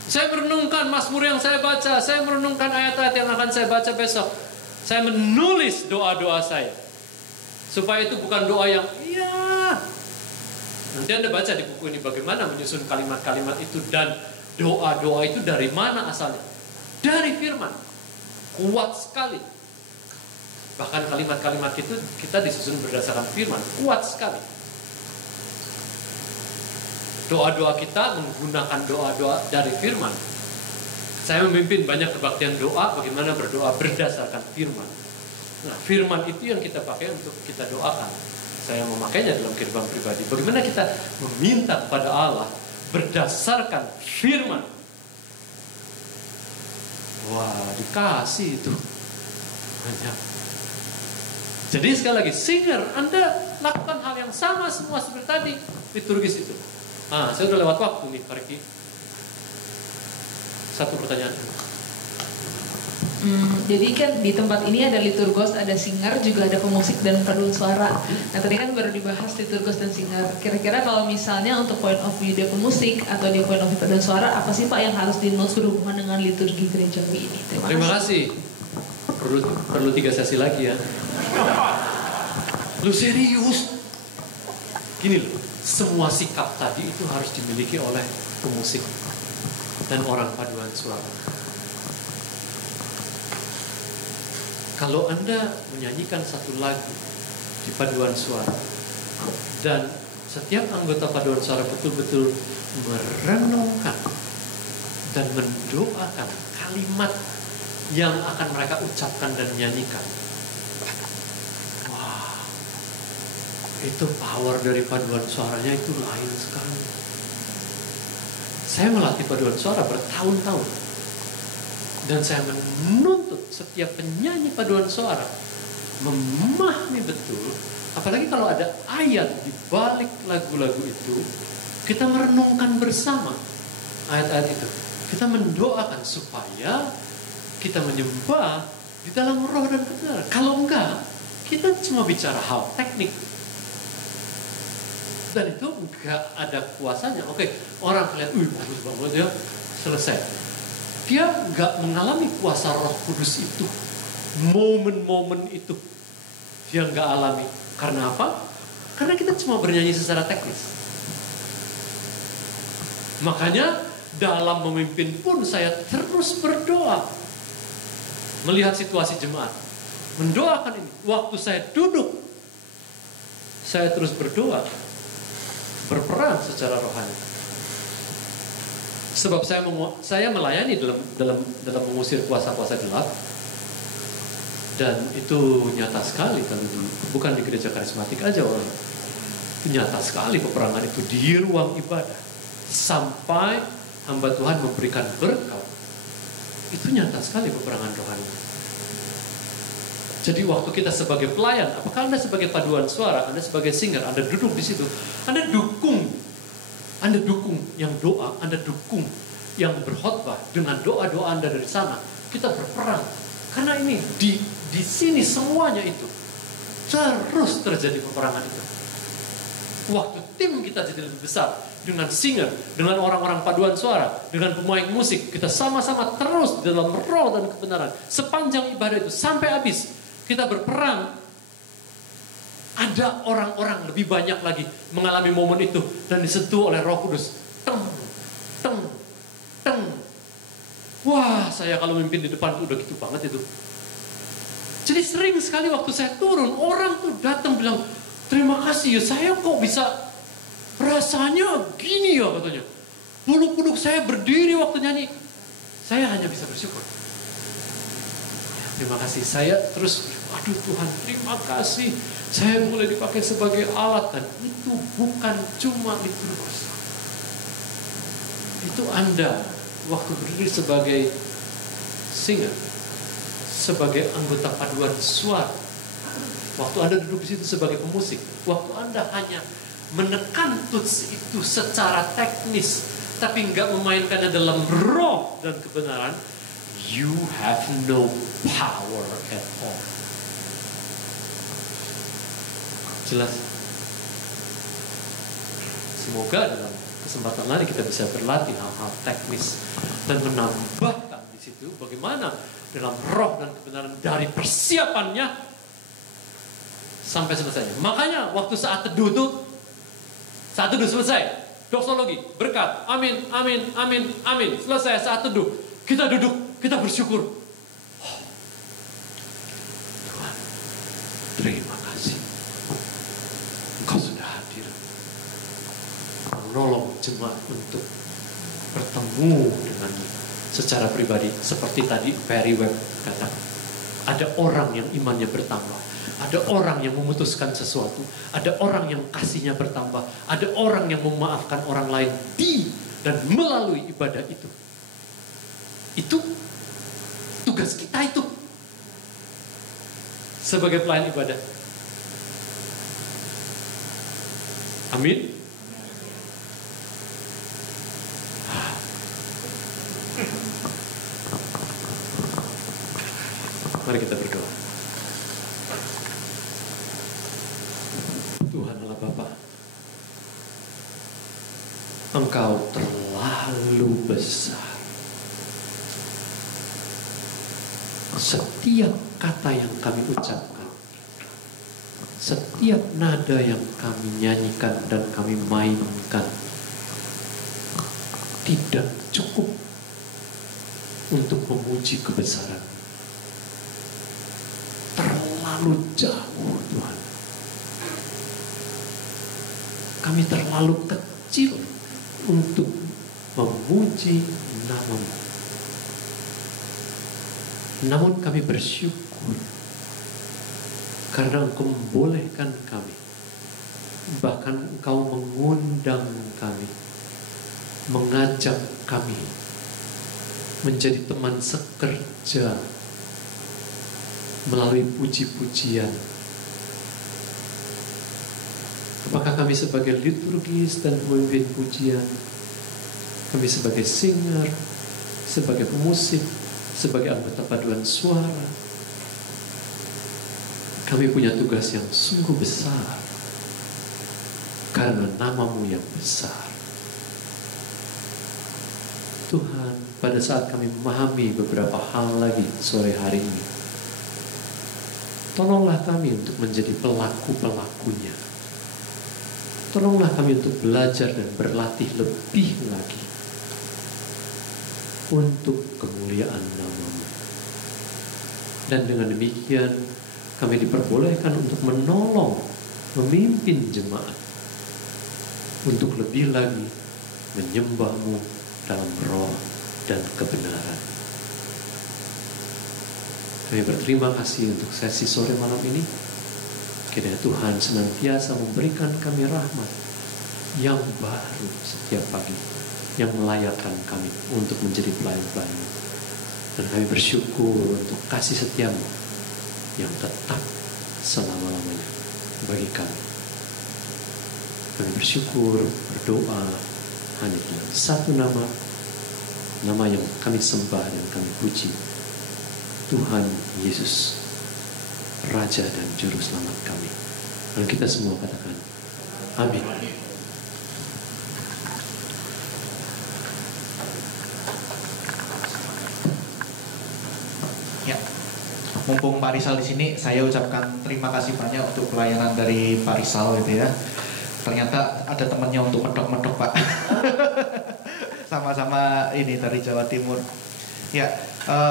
Saya merenungkan Mazmur yang saya baca, saya merenungkan ayat-ayat yang akan saya baca besok. Saya menulis doa-doa saya. Supaya itu bukan doa yang iya. Nanti Anda baca di buku ini bagaimana menyusun kalimat-kalimat itu, dan doa-doa itu dari mana asalnya? Dari firman. Kuat sekali. Bahkan kalimat-kalimat itu kita disusun berdasarkan firman. Kuat sekali. Doa-doa kita menggunakan doa-doa dari firman. Saya memimpin banyak kebaktian doa, bagaimana berdoa berdasarkan firman. Nah, firman itu yang kita pakai untuk kita doakan. Saya memakainya dalam kehidupan pribadi. Bagaimana kita meminta kepada Allah berdasarkan firman. Wah, dikasih itu banyak. Jadi sekali lagi, singer, Anda lakukan hal yang sama semua seperti tadi, liturgis itu. Saya udah lewat waktu nih, Pak Riki. Satu pertanyaan. Jadi kan di tempat ini ada liturgos, ada singer, juga ada pemusik dan paduan suara. Nah tadi kan baru dibahas liturgos dan singer. Kira-kira kalau misalnya untuk point of view dia pemusik atau dia point of view paduan suara, apa sih Pak yang harus di-note berhubungan dengan liturgi gerejawi ini? Terima kasih. Perlu 3 sesi lagi ya. Lu serius? Gini loh, semua sikap tadi itu harus dimiliki oleh pemusik dan orang paduan suara. Kalau Anda menyanyikan satu lagu di paduan suara dan setiap anggota paduan suara betul-betul merenungkan dan mendoakan kalimat yang akan mereka ucapkan dan nyanyikan, wah, itu power dari paduan suaranya itu lain sekali. Saya melatih paduan suara bertahun-tahun, dan saya menuntut setiap penyanyi paduan suara memahami betul, apalagi kalau ada ayat di balik lagu-lagu itu, kita merenungkan bersama ayat-ayat itu. Kita mendoakan supaya kita menyembah di dalam roh dan kebenaran. Kalau enggak, kita cuma bicara hal teknik. Dan itu enggak ada kuasanya. Oke, orang lihat, bagus banget ya, selesai. Dia enggak mengalami kuasa Roh Kudus itu. Momen-momen itu dia enggak alami. Karena apa? Karena kita cuma bernyanyi secara teknis. Makanya dalam memimpin pun saya terus berdoa. Melihat situasi jemaat, mendoakan ini. Waktu saya duduk, saya terus berdoa, berperang secara rohani. Sebab saya melayani dalam mengusir kuasa-kuasa gelap, dan itu nyata sekali kalau bukan di gereja karismatik aja orang. Itu nyata sekali peperangan itu di ruang ibadah sampai hamba Tuhan memberikan berkat. Itu nyata sekali peperangan rohani. Jadi waktu kita sebagai pelayan, apakah Anda sebagai paduan suara, Anda sebagai singer, Anda duduk di situ, Anda dukung Anda dukung yang doa, Anda dukung yang berkhotbah dengan doa-doa Anda dari sana. Kita berperang. Karena ini di sini semuanya itu terus terjadi peperangan itu. Waktu tim kita jadi lebih besar, dengan singer, dengan orang-orang paduan suara, dengan pemain musik, kita sama-sama terus dalam roh dan kebenaran. Sepanjang ibadah itu sampai habis, kita berperang. Ada orang-orang lebih banyak lagi mengalami momen itu dan disentuh oleh Roh Kudus. Teng, teng, teng. Wah, saya kalau memimpin di depan tuh udah gitu banget itu. Jadi sering sekali waktu saya turun, orang tuh datang bilang, terima kasih ya, saya kok bisa rasanya gini ya katanya. Bulu kuduk saya berdiri waktu nyanyi. Saya hanya bisa bersyukur. Terima kasih, saya terus, aduh Tuhan terima kasih. Saya boleh dipakai sebagai alat, dan itu bukan cuma liturgus. Itu Anda waktu berdiri sebagai singer, sebagai anggota paduan suara, waktu Anda duduk di situ sebagai pemusik, waktu Anda hanya menekan tuts itu secara teknis, tapi nggak memainkannya dalam roh dan kebenaran, you have no power at all. Jelas. Semoga dalam kesempatan lain kita bisa berlatih hal-hal teknis dan menambahkan di situ bagaimana dalam roh dan kebenaran dari persiapannya sampai selesainya. Makanya waktu saat teduh itu, saat teduh selesai, doksologi, berkat, amin, amin, amin, amin, selesai saat teduh, kita duduk, kita bersyukur. Oh, Tuhan, terima kasih. Engkau sudah hadir menolong jemaat untuk bertemu denganmu secara pribadi. Seperti tadi Perry Webb katakan, ada orang yang imannya bertambah, ada orang yang memutuskan sesuatu, ada orang yang kasihnya bertambah, ada orang yang memaafkan orang lain di dan melalui ibadah itu. Itu tugas kita itu sebagai pelayan ibadah. Amin. Mari kita berdoa. Tuhan Allah Bapa, Engkau terlalu besar. Setiap kata yang kami ucapkan, setiap nada yang kami nyanyikan dan kami mainkan tidak cukup untuk memuji kebesaran. Terlalu jauh Tuhan. Kami terlalu kecil untuk memuji nama-Mu. Namun kami bersyukur karena Engkau membolehkan kami, bahkan Engkau mengundang kami, mengajak kami menjadi teman sekerja melalui puji-pujian. Apakah kami sebagai liturgis dan pemimpin pujian, kami sebagai singer, sebagai pemusik, sebagai anggota paduan suara, kami punya tugas yang sungguh besar karena nama-Mu yang besar. Tuhan, pada saat kami memahami beberapa hal lagi sore hari ini, tolonglah kami untuk menjadi pelaku-pelakunya. Tolonglah kami untuk belajar dan berlatih lebih lagi untuk kemuliaan nama-Mu. Dan dengan demikian kami diperbolehkan untuk menolong, memimpin jemaat untuk lebih lagi menyembah-Mu dalam roh dan kebenaran. Kami berterima kasih untuk sesi sore malam ini. Kiranya Tuhan senantiasa memberikan kami rahmat yang baru setiap pagi, yang melayakkan kami untuk menjadi pelayan-pelayan. Dan kami bersyukur untuk kasih setia-Mu yang tetap selama-lamanya bagi kami. Kami bersyukur, berdoa hanya Tuhan. Satu nama, nama yang kami sembah dan kami puji, Tuhan Yesus, Raja dan Juru Selamat kami. Dan kita semua katakan, amin. Ya, mumpung Pak Rizal di sini, saya ucapkan terima kasih banyak untuk pelayanan dari Pak Rizal gitu ya. Ternyata ada temannya untuk medok-medok Pak. Sama-sama ini dari Jawa Timur. Ya,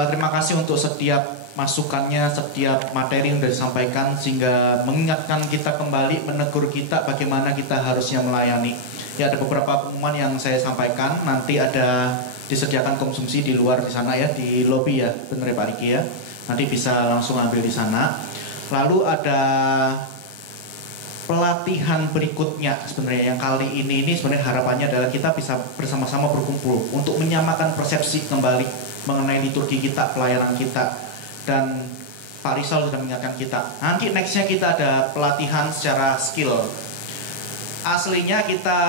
terima kasih untuk setiap masukannya, setiap materi yang sudah disampaikan, sehingga mengingatkan kita kembali, menegur kita bagaimana kita harusnya melayani. Ya, ada beberapa pengumuman yang saya sampaikan. Nanti ada disediakan konsumsi di luar di sana ya, di lobi ya, benar ya Pak Riki ya. Nanti bisa langsung ambil di sana. Lalu ada pelatihan berikutnya sebenarnya yang kali ini sebenarnya harapannya adalah kita bisa bersama-sama berkumpul untuk menyamakan persepsi kembali mengenai liturgi kita, pelayanan kita. Dan Pak Rizal sudah mengingatkan kita. Nanti nextnya kita ada pelatihan secara skill. Aslinya kita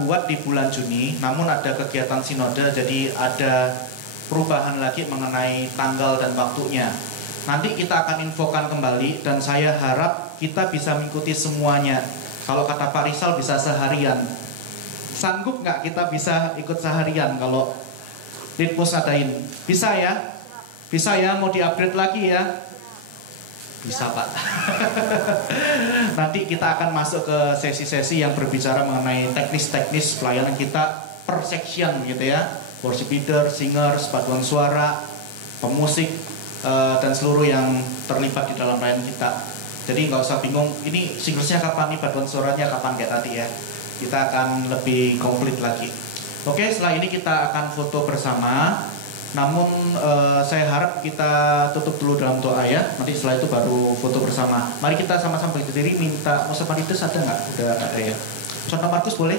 buat di bulan Juni, namun ada kegiatan sinode, jadi ada perubahan lagi mengenai tanggal dan waktunya. Nanti kita akan infokan kembali, dan saya harap kita bisa mengikuti semuanya. Kalau kata Pak Rizal bisa seharian. Sanggup nggak kita bisa ikut seharian kalau Litmus ngadain? Bisa ya? Bisa ya? Mau di-upgrade lagi ya? Bisa Pak. Nanti kita akan masuk ke sesi-sesi yang berbicara mengenai teknis-teknis pelayanan kita per section gitu ya. Worship leader, singers, paduan suara, pemusik, dan seluruh yang terlibat di dalam pelayanan kita. Jadi nggak usah bingung, ini singersnya kapan nih, paduan suaranya kapan, kayak tadi ya. Kita akan lebih komplit lagi. Oke, setelah ini kita akan foto bersama. Namun saya harap kita tutup dulu dalam doa ya. Nanti setelah itu baru foto bersama. Mari kita sama-sama berdiri, minta Musafaritus ada nggak? Udah ada ya. Contoh Markus boleh?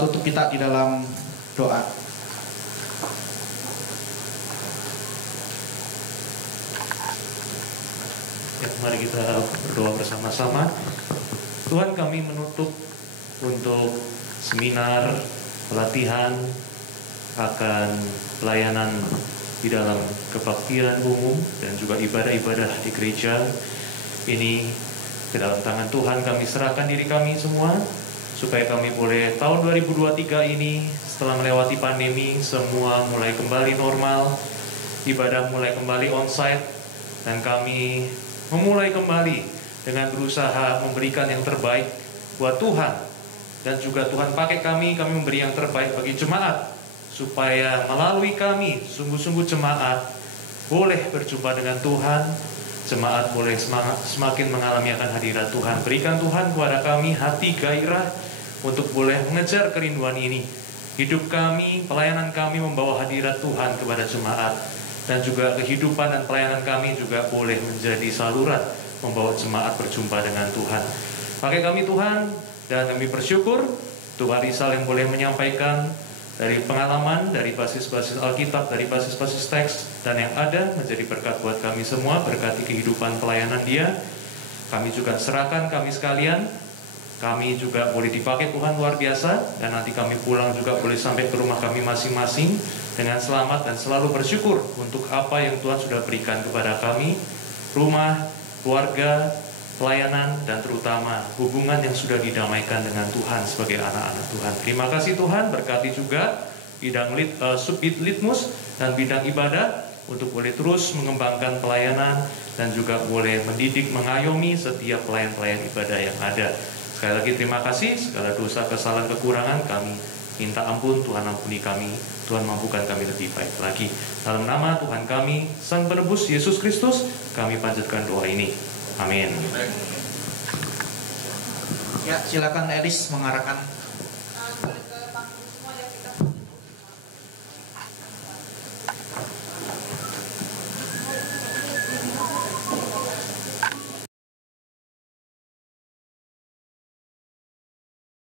Tutup kita di dalam doa. Ya, mari kita berdoa bersama-sama. Tuhan, kami menutup untuk seminar pelatihan akan pelayanan di dalam kebaktian umum dan juga ibadah-ibadah di gereja ini. Ke dalam tangan Tuhan kami serahkan diri kami semua, supaya kami boleh tahun 2023 ini setelah melewati pandemi, semua mulai kembali normal, ibadah mulai kembali onsite, dan kami memulai kembali dengan berusaha memberikan yang terbaik buat Tuhan. Dan juga Tuhan pakai kami memberi yang terbaik bagi jemaat, supaya melalui kami sungguh-sungguh jemaat boleh berjumpa dengan Tuhan, jemaat boleh semakin mengalami akan hadirat Tuhan. Berikan Tuhan kepada kami hati gairah untuk boleh mengejar kerinduan ini. Hidup kami, pelayanan kami membawa hadirat Tuhan kepada jemaat, dan juga kehidupan dan pelayanan kami juga boleh menjadi saluran membawa jemaat berjumpa dengan Tuhan. Pakai kami Tuhan, dan kami bersyukur Tuhan Rizal yang boleh menyampaikan dari pengalaman, dari basis-basis Alkitab, dari basis-basis teks, dan yang ada menjadi berkat buat kami semua. Berkati kehidupan pelayanan dia. Kami juga serahkan kami sekalian. Kami juga boleh dipakai Tuhan luar biasa, dan nanti kami pulang juga boleh sampai ke rumah kami masing-masing dengan selamat, dan selalu bersyukur untuk apa yang Tuhan sudah berikan kepada kami, rumah, keluarga, pelayanan, dan terutama hubungan yang sudah didamaikan dengan Tuhan sebagai anak-anak Tuhan. Terima kasih Tuhan, berkati juga bidang subbid Litmus dan bidang ibadah untuk boleh terus mengembangkan pelayanan, dan juga boleh mendidik, mengayomi setiap pelayan-pelayan ibadah yang ada. Sekali lagi terima kasih, segala dosa, kesalahan, kekurangan kami minta ampun, Tuhan ampuni kami, Tuhan mampukan kami lebih baik lagi. Dalam nama Tuhan kami, Sang Penebus Yesus Kristus, kami panjatkan doa ini. Amin. Ya, silakan Elis mengarahkan